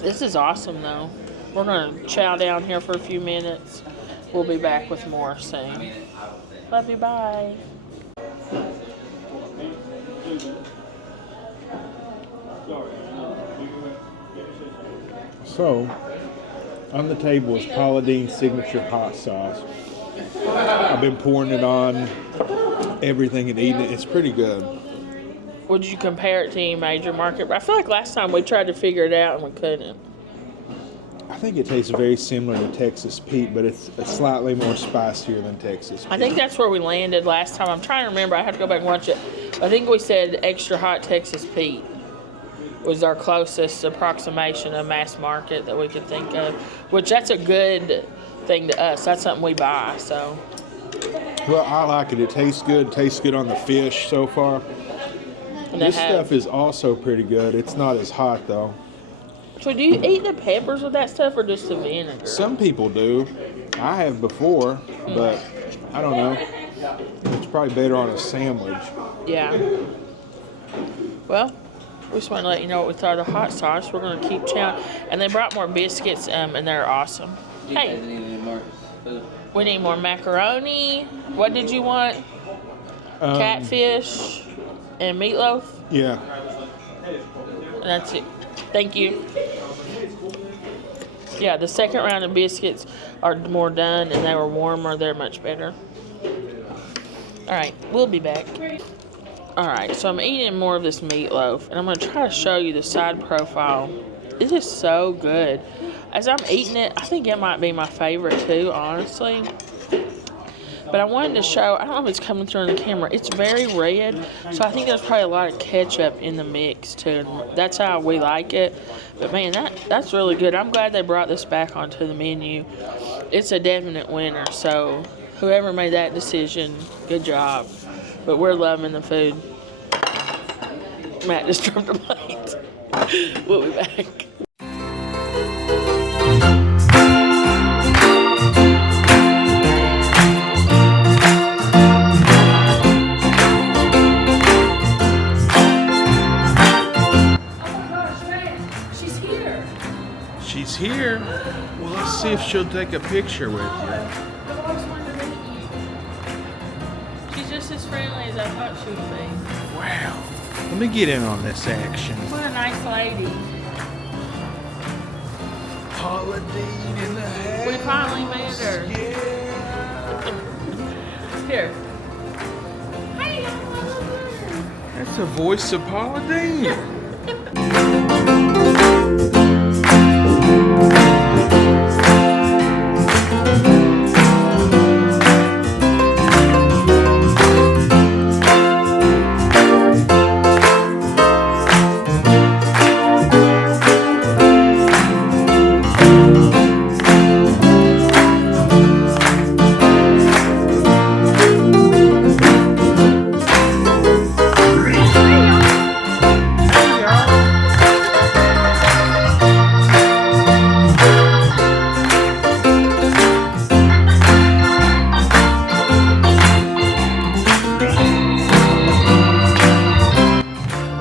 This is awesome though. We're gonna chow down here for a few minutes. We'll be back with more soon. Love you, bye. So, on the table is Paula Deen's signature hot sauce. I've been pouring it on everything and eating it. It's pretty good. Would you compare it to any major market? I feel like last time we tried to figure it out and we couldn't. I think it tastes very similar to Texas Pete, but it's slightly more spicier than Texas Pete. I think that's where we landed last time. I'm trying to remember. I have to go back and watch it. I think we said extra hot Texas Pete was our closest approximation of mass market that we could think of, which that's a good thing to us. That's something we buy, so. Well, I like it. It tastes good. It tastes good on the fish so far. And This stuff is also pretty good. It's not as hot, though. So do you eat the peppers with that stuff or just the vinegar? Some people do. I have before, but I don't know. It's probably better on a sandwich. Yeah. Well, we just want to let you know what we thought of the hot sauce. We're going to keep chowing. And they brought more biscuits, and they're awesome. You guys Hey, need any more food? we need more macaroni. What did you want? Catfish and meatloaf? Yeah. And that's it. Thank you. Yeah, the second round of biscuits are more done, and they were warmer. They're much better. All right, we'll be back. All right, so I'm eating more of this meatloaf, and I'm going to try to show you the side profile. It is so good. As I'm eating it, I think it might be my favorite too, honestly. But I wanted to show, I don't know if it's coming through on the camera, it's very red, so I think there's probably a lot of ketchup in the mix too, and that's how we like it. But man, that's really good. I'm glad they brought this back onto the menu. It's a definite winner, so whoever made that decision, good job. But we're loving the food. Matt just dropped a plate. We'll be back. She's here. Well, let's see if she'll take a picture with you. I've always wanted to meet you. She's just as friendly as I thought she would be. Wow. Let me get in on this action. What a nice lady. Paula Deen in the house. We finally met her. Yeah. Here. That's the voice of Paula Deen.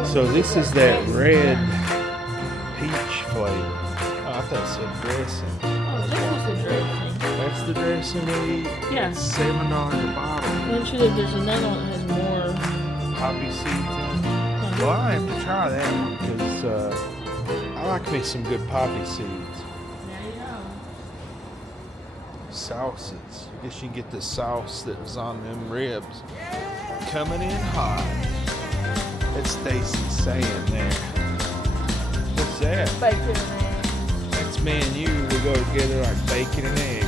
So this is that red peach flavor. Oh, I thought it said dressing. Oh, this is the dressing. That's the dressing we eat? Yeah. It's $7 a bottle. Don't you think there's another one that has more? Poppy seeds in it. Well, I have to try that one because I like me some good poppy seeds. There you go. Sauces. I guess you get the sauce that was on them ribs. Coming in hot. That's Stacy saying there. What's that? Bacon and eggs. That's me and you. We go together like bacon and eggs.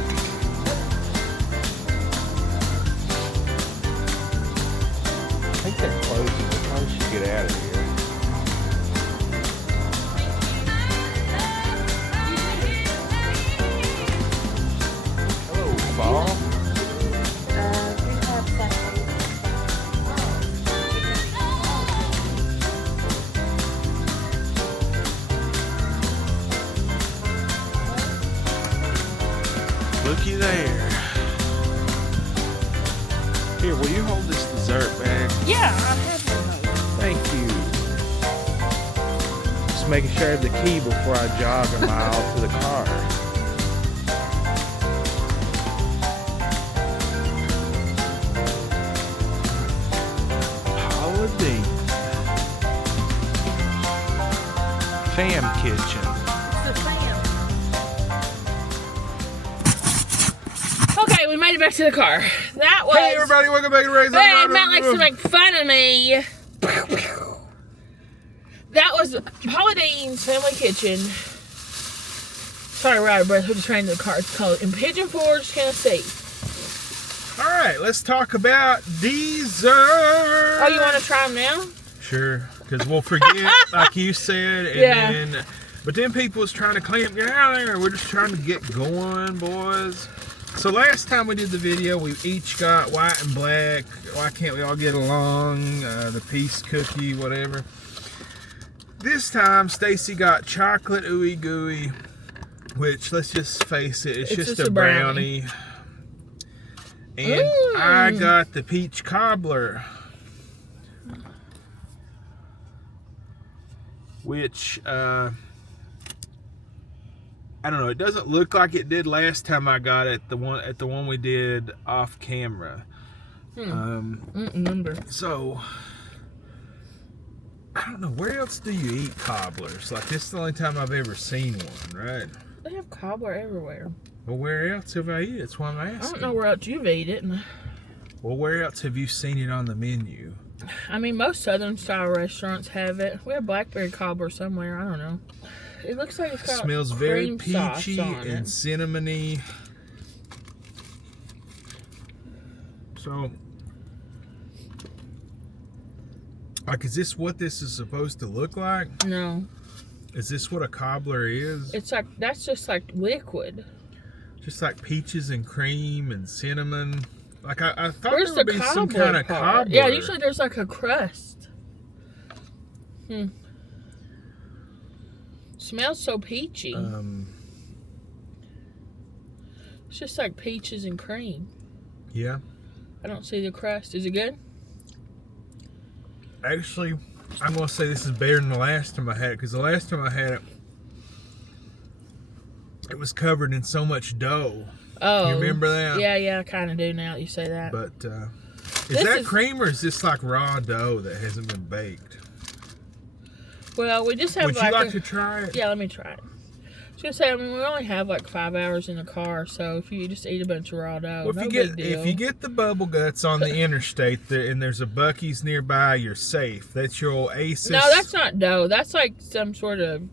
I think they're closing. We probably should get out of here. Hello, Fall. Looky there. Here, will you hold this dessert bag? Yeah, I have one of those. Thank you. Just making sure I have the key before I jog a mile to the car. Paula Deen. Fam Kitchen. It's the fam. Okay, we made it back to the car. That was. Hey everybody, welcome back to Raise on Hey, the Matt likes to Road. make fun of me. That was Paula Deen's Family Kitchen. Sorry, we're out of breath. We're just ran to the car. It's called in Pigeon Forge, Tennessee. All right, let's talk about dessert. Oh, you want to try them now? Sure, because we'll forget, like you said, and Yeah. then, but then people was trying to clamp down there. We're just trying to get going, boys. So last time we did the video, we each got white and black. Why can't we all get along? The peace cookie, whatever. This time, Stacy got chocolate ooey gooey, which, let's just face it, it's just a brownie. And I got the peach cobbler, which I don't know. It doesn't look like it did last time I got it. The one we did off camera. Remember. So I don't know, where else do you eat cobblers? Like, this is the only time I've ever seen one, right? They have cobbler everywhere. Well, where else have I eaten it? That's why I'm asking. I don't know where else you've eaten it. Well, where else have you seen it on the menu? I mean, most Southern style restaurants have it. We have blackberry cobbler somewhere. I don't know. It looks like it's got Smells very cream sauce peachy on and it. cinnamony. So, like, is this what this is supposed to look like? No, Is this what a cobbler is? it's like that's just like liquid. Just like peaches and cream and cinnamon. Like, I thought Where's there would the be some cobbler kind of part? cobbler. Yeah, usually there's like a crust. Smells so peachy. It's just like peaches and cream. Yeah. I don't see the crust. Is it good? Actually, I'm going to say this is better than the last time I had it, because the last time I had it, it was covered in so much dough. Oh. You remember that? Yeah, I kind of do now that you say that. But, is This that is- cream, or is this like raw dough that hasn't been baked? Well, we just have Would like you like to try it? Yeah, let me try it. I was gonna say, I mean, we only have like 5 hours in the car, so if you just eat a bunch of raw dough, Well, no big deal. if you get the bubble guts on the interstate and there's a Buc-ee's nearby, you're safe. That's your oasis. No, that's not dough. That's like some sort of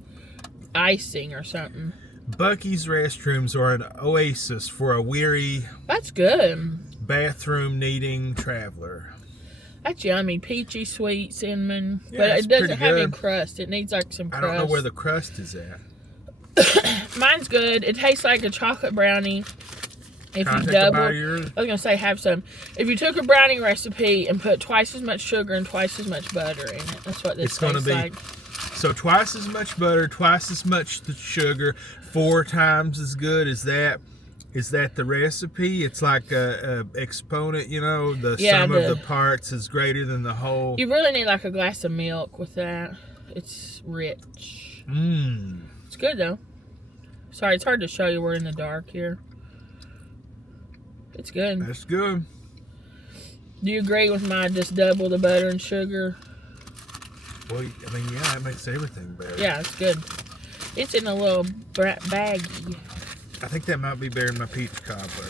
icing or something. Buc-ee's restrooms are an oasis for a weary, That's good. bathroom-needing traveler. That's yummy. Peachy, sweet, cinnamon. Yeah, but it's it doesn't pretty have any good. crust. It needs like some I crust. don't know where the crust is at. Mine's good. It tastes like a chocolate brownie. If Can I you take a double, bite of yours? I was gonna say have some. If you took a brownie recipe and put twice as much sugar and twice as much butter in it, that's what this It's gonna tastes be- like. So twice as much butter, twice as much the sugar, 4 times as good. Is that the recipe? It's like a exponent, you know, the Yeah, sum of the parts is greater than the whole. You really need like a glass of milk with that. It's rich. It's good though. Sorry, it's hard to show you. We're in the dark here. It's good. That's good. Do you agree with my just double the butter and sugar? Well, I mean, yeah, it makes everything better. Yeah, it's good. It's in a little baggie. I think that might be better than my peach cobbler,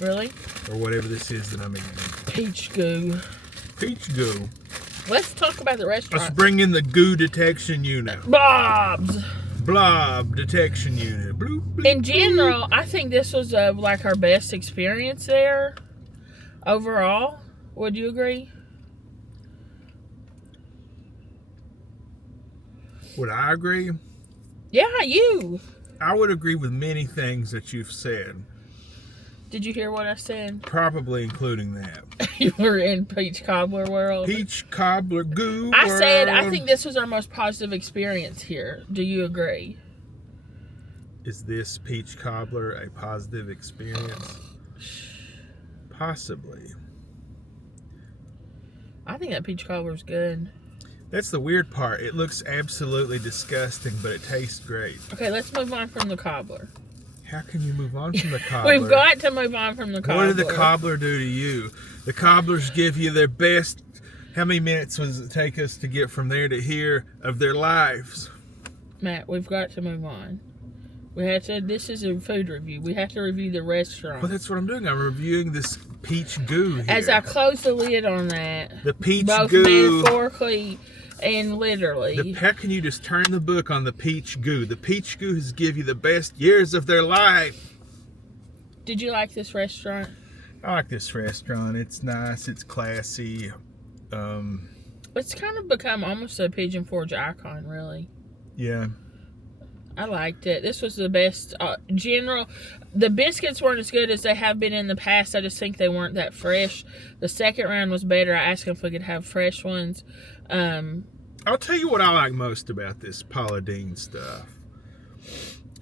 Really? or whatever this is that I'm eating. Peach goo. Peach goo. Let's talk about the Let's restaurant. bring in the goo detection unit. Bob's. Blob detection unit. Bloop, bloop, In general, I think this was like our best experience there. Overall, would you agree? Would I agree? Yeah, you. I would agree with many things that you've said, Did you hear what I said? probably including that. You were in peach cobbler world. Peach cobbler goo. I said I world. think this was our most positive experience here. Do you agree? Is this peach cobbler a positive experience? Possibly. I think that peach cobbler is good. That's the weird part. It looks absolutely disgusting, but it tastes great. Okay, let's move on from the cobbler. How can you move on from the cobbler? We've got to move on from the cobbler. What did the cobbler do to you? The cobblers give you their best. How many minutes does it take us to get from there to here of their lives? Matt, we've got to move on. We have to. This is a food review. We have to review the restaurant. Well, that's what I'm doing. I'm reviewing this peach goo here. As I close the lid on that, the peach both goo. metaphorically and literally. How can you just turn the book on the peach goo? The peach goo has give you the best years of their life. Did you like this restaurant? I like this restaurant. It's nice. It's classy. It's kind of become almost a Pigeon Forge icon, really. Yeah. I liked it. This was the best. General, the biscuits weren't as good as they have been in the past. I just think they weren't that fresh. The second round was better. I asked them if we could have fresh ones. I'll tell you what I like most about this Paula Deen stuff.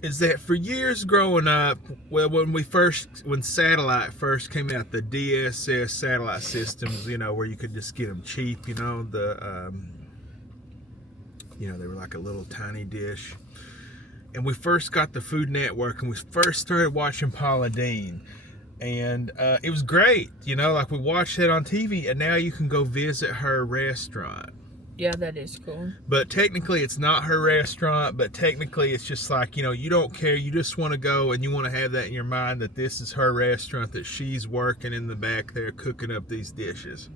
Is that for years growing up, well, when satellite first came out, the DSS satellite systems, where you could just get them cheap, they were like a little tiny dish. And we first got the Food Network, and we first started watching Paula Deen, and it was great, like we watched it on TV, and now you can go visit her restaurant. Yeah, that is cool. But technically, it's not her restaurant, but technically, it's just like, you don't care. You just want to go and you want to have that in your mind that this is her restaurant, that she's working in the back there cooking up these dishes.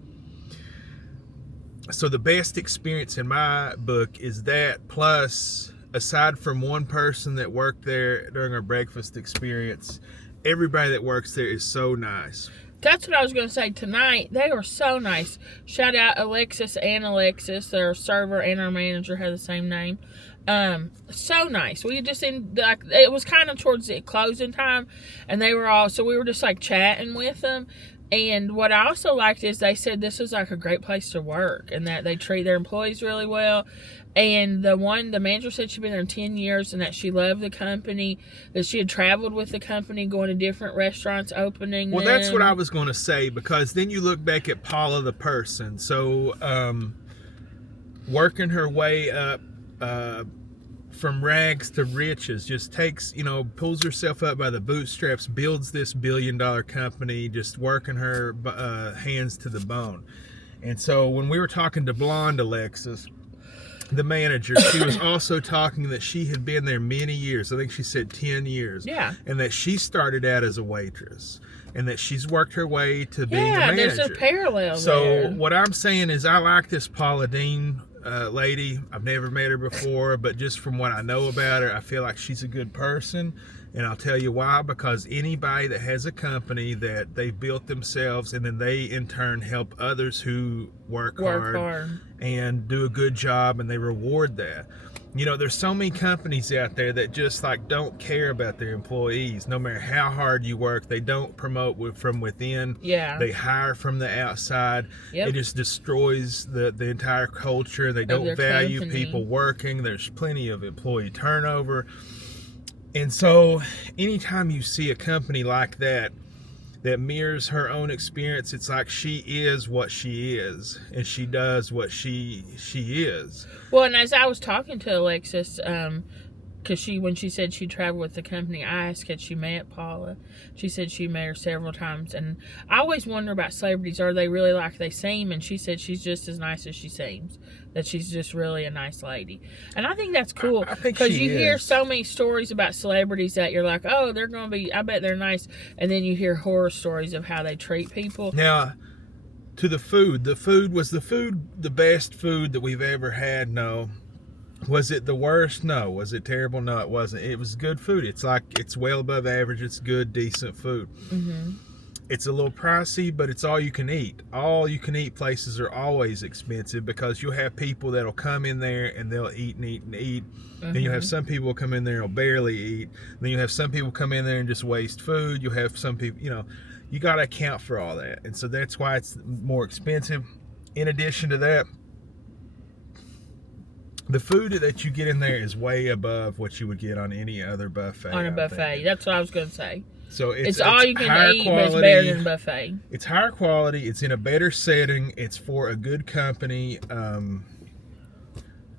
So the best experience in my book is that, plus, aside from one person that worked there during our breakfast experience, everybody that works there is so nice. That's what I was going to say. Tonight, they were so nice. Shout out Alexis and Alexis. Our server and our manager have the same name. So nice. We just it was kind of towards the closing time, and they were all, so we were just like chatting with them. And what I also liked is they said this was like a great place to work, and that they treat their employees really well. And the manager said she'd been there 10 years and that she loved the company, that she had traveled with the company, going to different restaurants, opening Well, them. that's what I was going to say, because then you look back at Paula the person. So, working her way up from rags to riches, just takes, pulls herself up by the bootstraps, builds this billion-dollar company, just working her hands to the bone. And so when we were talking to Blonde Alexis, the manager, she was also talking that she had been there many years. I think she said 10 years. Yeah. And that she started out as a waitress, and that she's worked her way to being a manager. Yeah, there's a parallel so there. What I'm saying is I like this Paula Deen lady. I've never met her before, but just from what I know about her, I feel like she's a good person. And I'll tell you why, because anybody that has a company that they've built themselves, and then they in turn help others who work hard and do a good job, and they reward that. There's so many companies out there that just like don't care about their employees. No matter how hard you work, they don't promote from within. Yeah. They hire from the outside. Yep. It just destroys the entire culture. They don't value company. people working. There's plenty of employee turnover. And so anytime you see a company like that mirrors her own experience, it's like she is what she is, and she does what she is. Well, and as I was talking to Alexis, because when she said she traveled with the company, I asked had she met Paula. She said she met her several times, and I always wonder about celebrities. Are they really like they seem? And she said she's just as nice as she seems. That she's just really a nice lady. And I think that's cool, because you hear so many stories about celebrities that you're like, oh, they're going to be, I bet they're nice. And then you hear horror stories of how they treat people. Now, to the food. Was the food the best food that we've ever had? No. Was it the worst? No. Was it terrible? No, it wasn't. It was good food. It's well above average. It's good, decent food. Mm-hmm. It's a little pricey, but it's all you can eat. All you can eat places are always expensive, because you'll have people that'll come in there and they'll eat and eat and eat. Mm-hmm. Then you'll have some people who come in there and will barely eat. Then you'll have some people come in there and just waste food. You'll have some people, you got to account for all that. And so that's why it's more expensive. In addition to that, the food that you get in there is way above what you would get on any other buffet. On a buffet. That's what I was going to say. So it's all you can eat, but it's better than a buffet. It's higher quality. It's in a better setting. It's for a good company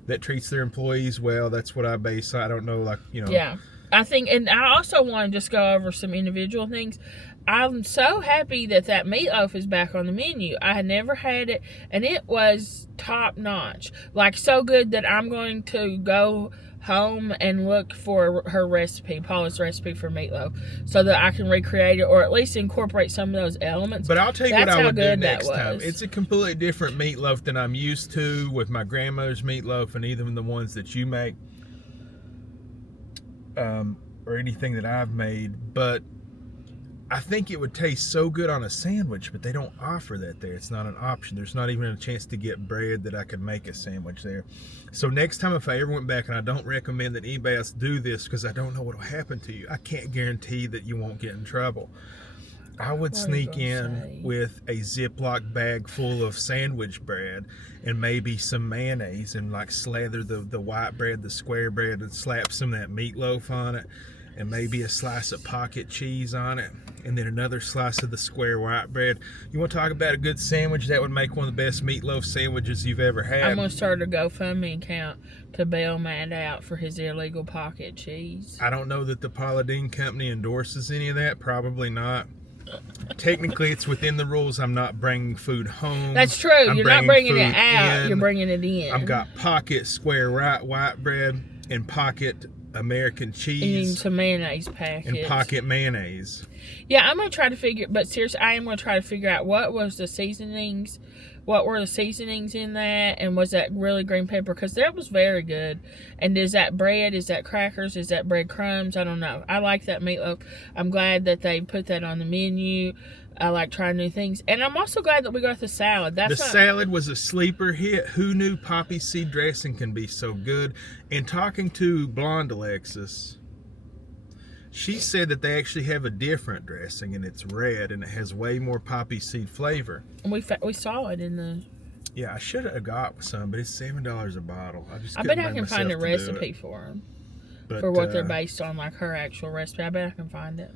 that treats their employees well. That's what I base. I don't know, Yeah. I think, and I also want to just go over some individual things. I'm so happy that meatloaf is back on the menu. I had never had it, and it was top notch. Like, so good that I'm going to go home and look for her recipe, Paula's recipe for meatloaf, so that I can recreate it or at least incorporate some of those elements. But I'll tell you That's what I how would do good that next time. was. It's a completely different meatloaf than I'm used to with my grandmother's meatloaf and even the ones that you make, or anything that I've made. But I think it would taste so good on a sandwich, but they don't offer that there. It's not an option. There's not even a chance to get bread that I could make a sandwich there. So next time, if I ever went back, and I don't recommend that anybody else do this because I don't know what will happen to you. I can't guarantee that you won't get in trouble. I would sneak in with a Ziploc bag full of sandwich bread and maybe some mayonnaise and like slather the white bread, the square bread, and slap some of that meatloaf on it. And maybe a slice of pocket cheese on it, and then another slice of the square white bread. You want to talk about a good sandwich? That would make one of the best meatloaf sandwiches you've ever had. I'm going to start a GoFundMe account to bail Matt out for his illegal pocket cheese. I don't know that the Paula Deen Company endorses any of that. Probably not. Technically, it's within the rules. I'm not bringing food home. That's true. You're not bringing it out. You're bringing it in. I've got pocket square white bread and pocket American cheese and some mayonnaise packets and pocket mayonnaise. Yeah, I'm gonna try to figure. But seriously, I am gonna try to figure out what were the seasonings in that, and was that really green pepper? Because that was very good. And is that bread? Is that crackers? Is that breadcrumbs? I don't know. I like that meatloaf. I'm glad that they put that on the menu. I like trying new things. And I'm also glad that we got the salad. Salad was a sleeper hit. Who knew poppy seed dressing can be so good? And talking to Blonde Alexis, she said that they actually have a different dressing, and it's red, and it has way more poppy seed flavor. And we saw it in the... Yeah, I should have got some, but it's $7 a bottle. I bet I can find a recipe for them. For what they're based on, like her actual recipe. I bet I can find it.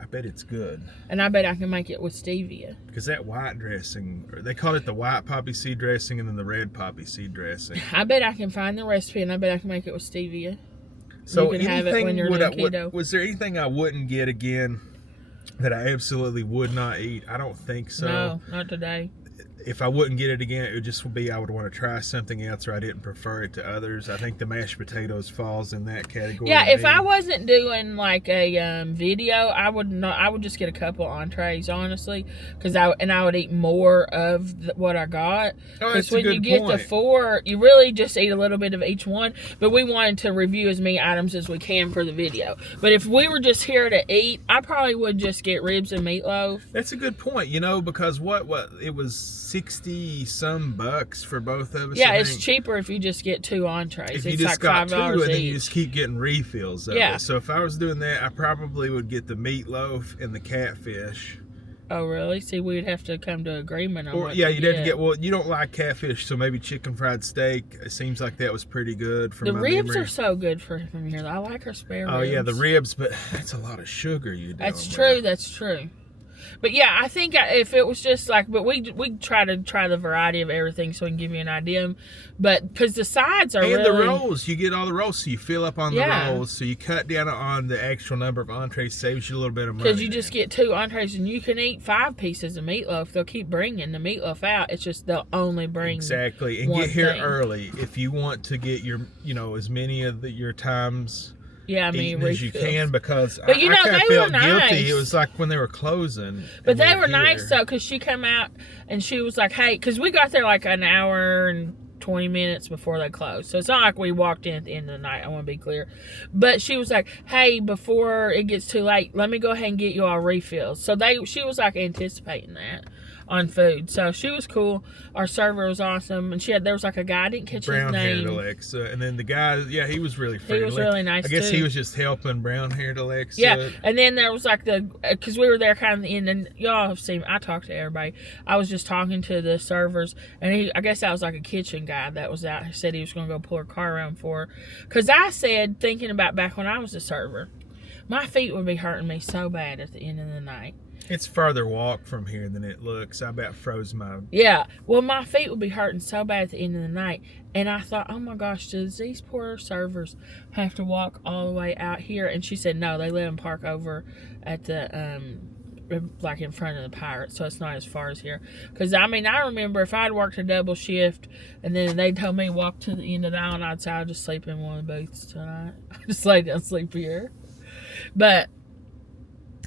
I bet it's good. And I bet I can make it with stevia. Because that white dressing, they call it the white poppy seed dressing and then the red poppy seed dressing. I bet I can find the recipe, and I bet I can make it with stevia. So you can have it when you're doing keto. Was there anything I wouldn't get again that I absolutely would not eat? I don't think so. No, not today. If I wouldn't get it again, it would just be I would want to try something else, or I didn't prefer it to others. I think the mashed potatoes falls in that category. Yeah, if I wasn't doing like a video, I would just get a couple entrees, honestly, because I would eat more of what I got. Because when you get the 4, you really just eat a little bit of each one. But we wanted to review as many items as we can for the video. But if we were just here to eat, I probably would just get ribs and meatloaf. That's a good point, because what it was 60 some bucks for both of us. Yeah, it's cheaper if you just get 2 entrees. If it's you just like got 2 and then you just keep getting refills of it. So if I was doing that, I probably would get the meatloaf and the catfish. Oh, really? See, we'd have to come to agreement on what you'd have to get, you don't like catfish, so maybe chicken fried steak. It seems like that was pretty good for my memory. The ribs are so good from here. I like her spare ribs. Oh, yeah, the ribs, but that's a lot of sugar you do. That's true. But yeah, I think if it was just like, but we try to try the variety of everything so we can give you an idea. But because the sides are the rolls, you get all the rolls, so you fill up on the rolls. So you cut down on the actual number of entrees, saves you a little bit of money. Because you just get 2 entrees and you can eat 5 pieces of meatloaf. They'll keep bringing the meatloaf out. It's just they'll only bring exactly. And get here early if you want to get your as many of your times. Yeah, I mean, as you can, because but I kind of felt nice. guilty. It was like when they were closing. But they were nice though, because she came out and she was like, "Hey," because we got there like an hour and 20 minutes before they closed, so it's not like we walked in at the end of the night. I want to be clear, but she was like, "Hey, before it gets too late, let me go ahead and get you all refills." So she was like anticipating that on food, so she was cool. Our server was awesome, and there was like a guy, I didn't catch his name. Brown-haired Alexa, and then the guy, he was really friendly. He was really nice. I guess he was just helping brown-haired Alexa. Yeah, and then there was like because we were there kind of the end, and y'all have seen. I talked to everybody. I was just talking to the servers, and I guess that was like a kitchen guy that was out. He said he was going to go pull her car around for her, because I said, thinking about back when I was a server, my feet would be hurting me so bad at the end of the night. It's further walk from here than it looks. I about froze my... Yeah. Well, my feet would be hurting so bad at the end of the night. And I thought, oh my gosh, does these poor servers have to walk all the way out here? And she said, no, they let them park over at the like in front of the Pirates, so it's not as far as here. Because, I mean, I remember if I'd worked a double shift and then they told me walk to the end of the island, I'd say I'll just sleep in one of the booths tonight. I just lay down, sleep here. But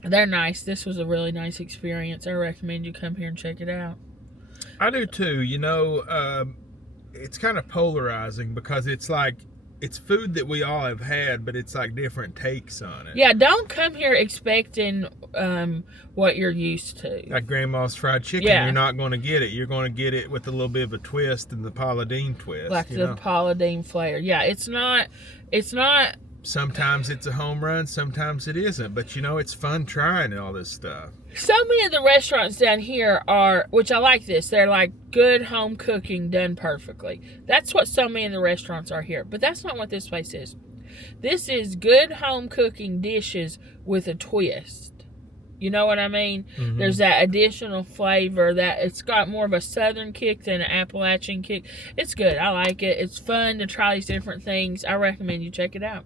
they're nice. This was a really nice experience. I recommend you come here and check it out. I do too. You know, it's kind of polarizing because it's like, it's food that we all have had, but it's like different takes on it. Yeah, don't come here expecting what you're used to. Like Grandma's fried chicken, Yeah. You're not going to get it. You're going to get it with a little bit of a twist and the Paula Deen twist. Like the Paula Deen flair. Yeah, it's not. Sometimes it's a home run, sometimes it isn't. But you know, it's fun trying all this stuff. So many of the restaurants down here are, which I like this, they're like good home cooking done perfectly. That's what so many of the restaurants are here. But that's not what this place is. This is good home cooking dishes with a twist. You know what I mean? Mm-hmm. There's that additional flavor that it's got more of a southern kick than an Appalachian kick. It's good. I like it. It's fun to try these different things. I recommend you check it out.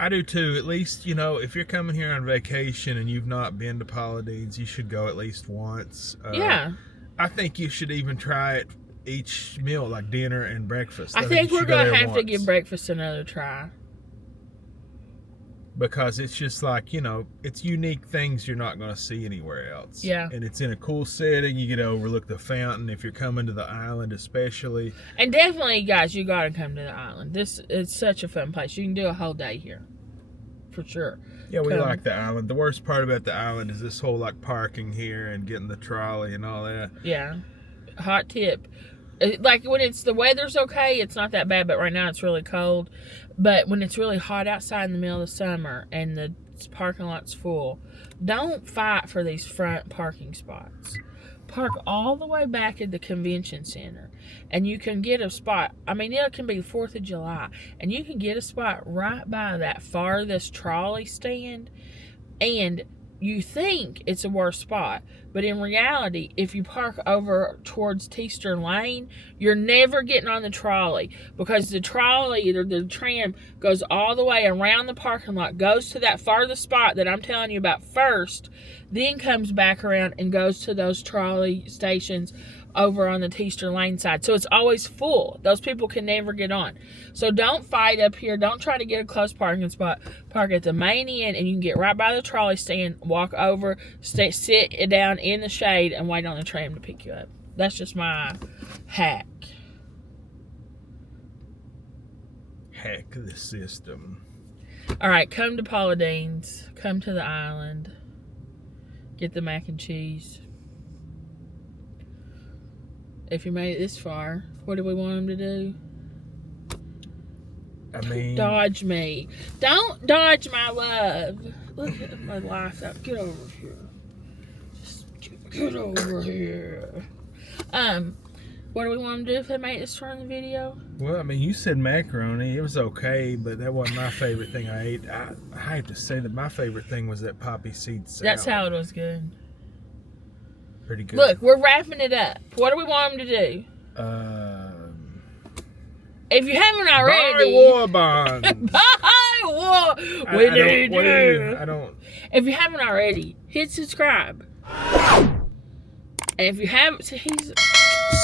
I do too. At least, you know, if you're coming here on vacation and you've not been to Paula Deen's, you should go at least once. Yeah. I think you should even try it each meal, like dinner and breakfast. I think you we're should go going to there have to once. give breakfast another try. Because it's just like, you know, it's unique things you're not going to see anywhere else. Yeah. And it's in a cool setting. You get to overlook the fountain if you're coming to the island especially. And definitely, guys, you got to come to the island. It's such a fun place. You can do a whole day here. For sure. Yeah, we Come. like the island. The worst part about the island is this whole like parking here and getting the trolley and all that. Yeah. Hot tip. Like when the weather's okay, it's not that bad, but right now it's really cold. But when it's really hot outside in the middle of the summer and the parking lot's full, don't fight for these front parking spots. Park all the way back at the convention center and you can get a spot. I mean, it can be 4th of July and you can get a spot right by that farthest trolley stand, and you think it's a worse spot, but in reality, if you park over towards Teaster Lane, you're never getting on the trolley, because the trolley or the tram goes all the way around the parking lot, goes to that farthest spot that I'm telling you about first, then comes back around and goes to those trolley stations over on the Teaster Lane side. So it's always full. Those people can never get on. So don't fight up here. Don't try to get a close parking spot. Park at the main end and you can get right by the trolley stand, walk over, sit down in the shade and wait on the tram to pick you up. That's just my hack. Hack the system. All right, come to Paula Deen's. Come to the island. Get the mac and cheese. If you made it this far, what do we want them to do? I mean, Dodge me. Don't dodge my love. Look at my life out. Get over here. Just get over here. What do we want them to do if they made it this far in the video? well, I mean, you said macaroni. It was okay, but that wasn't my favorite thing I ate. I have to say that my favorite thing was that poppy seed salad. That salad was good. Pretty good. Look, we're wrapping it up. What do we want them to do? If you haven't already, buy war bonds. buy war. We need you. I don't. If you haven't already, hit subscribe. And if you haven't, he's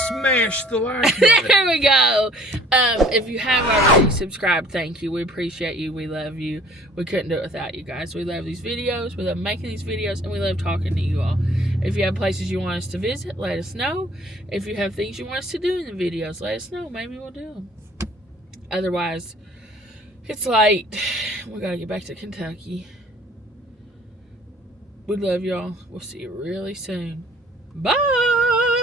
Smash the like button. there we go. If you have already subscribed, thank you. We appreciate you. We love you. We couldn't do it without you guys. We love these videos. We love making these videos, and we love talking to you all. If you have places you want us to visit, let us know. If you have things you want us to do in the videos, let us know. Maybe we'll do them. Otherwise, it's late. We gotta get back to Kentucky. We love y'all. We'll see you really soon. Bye.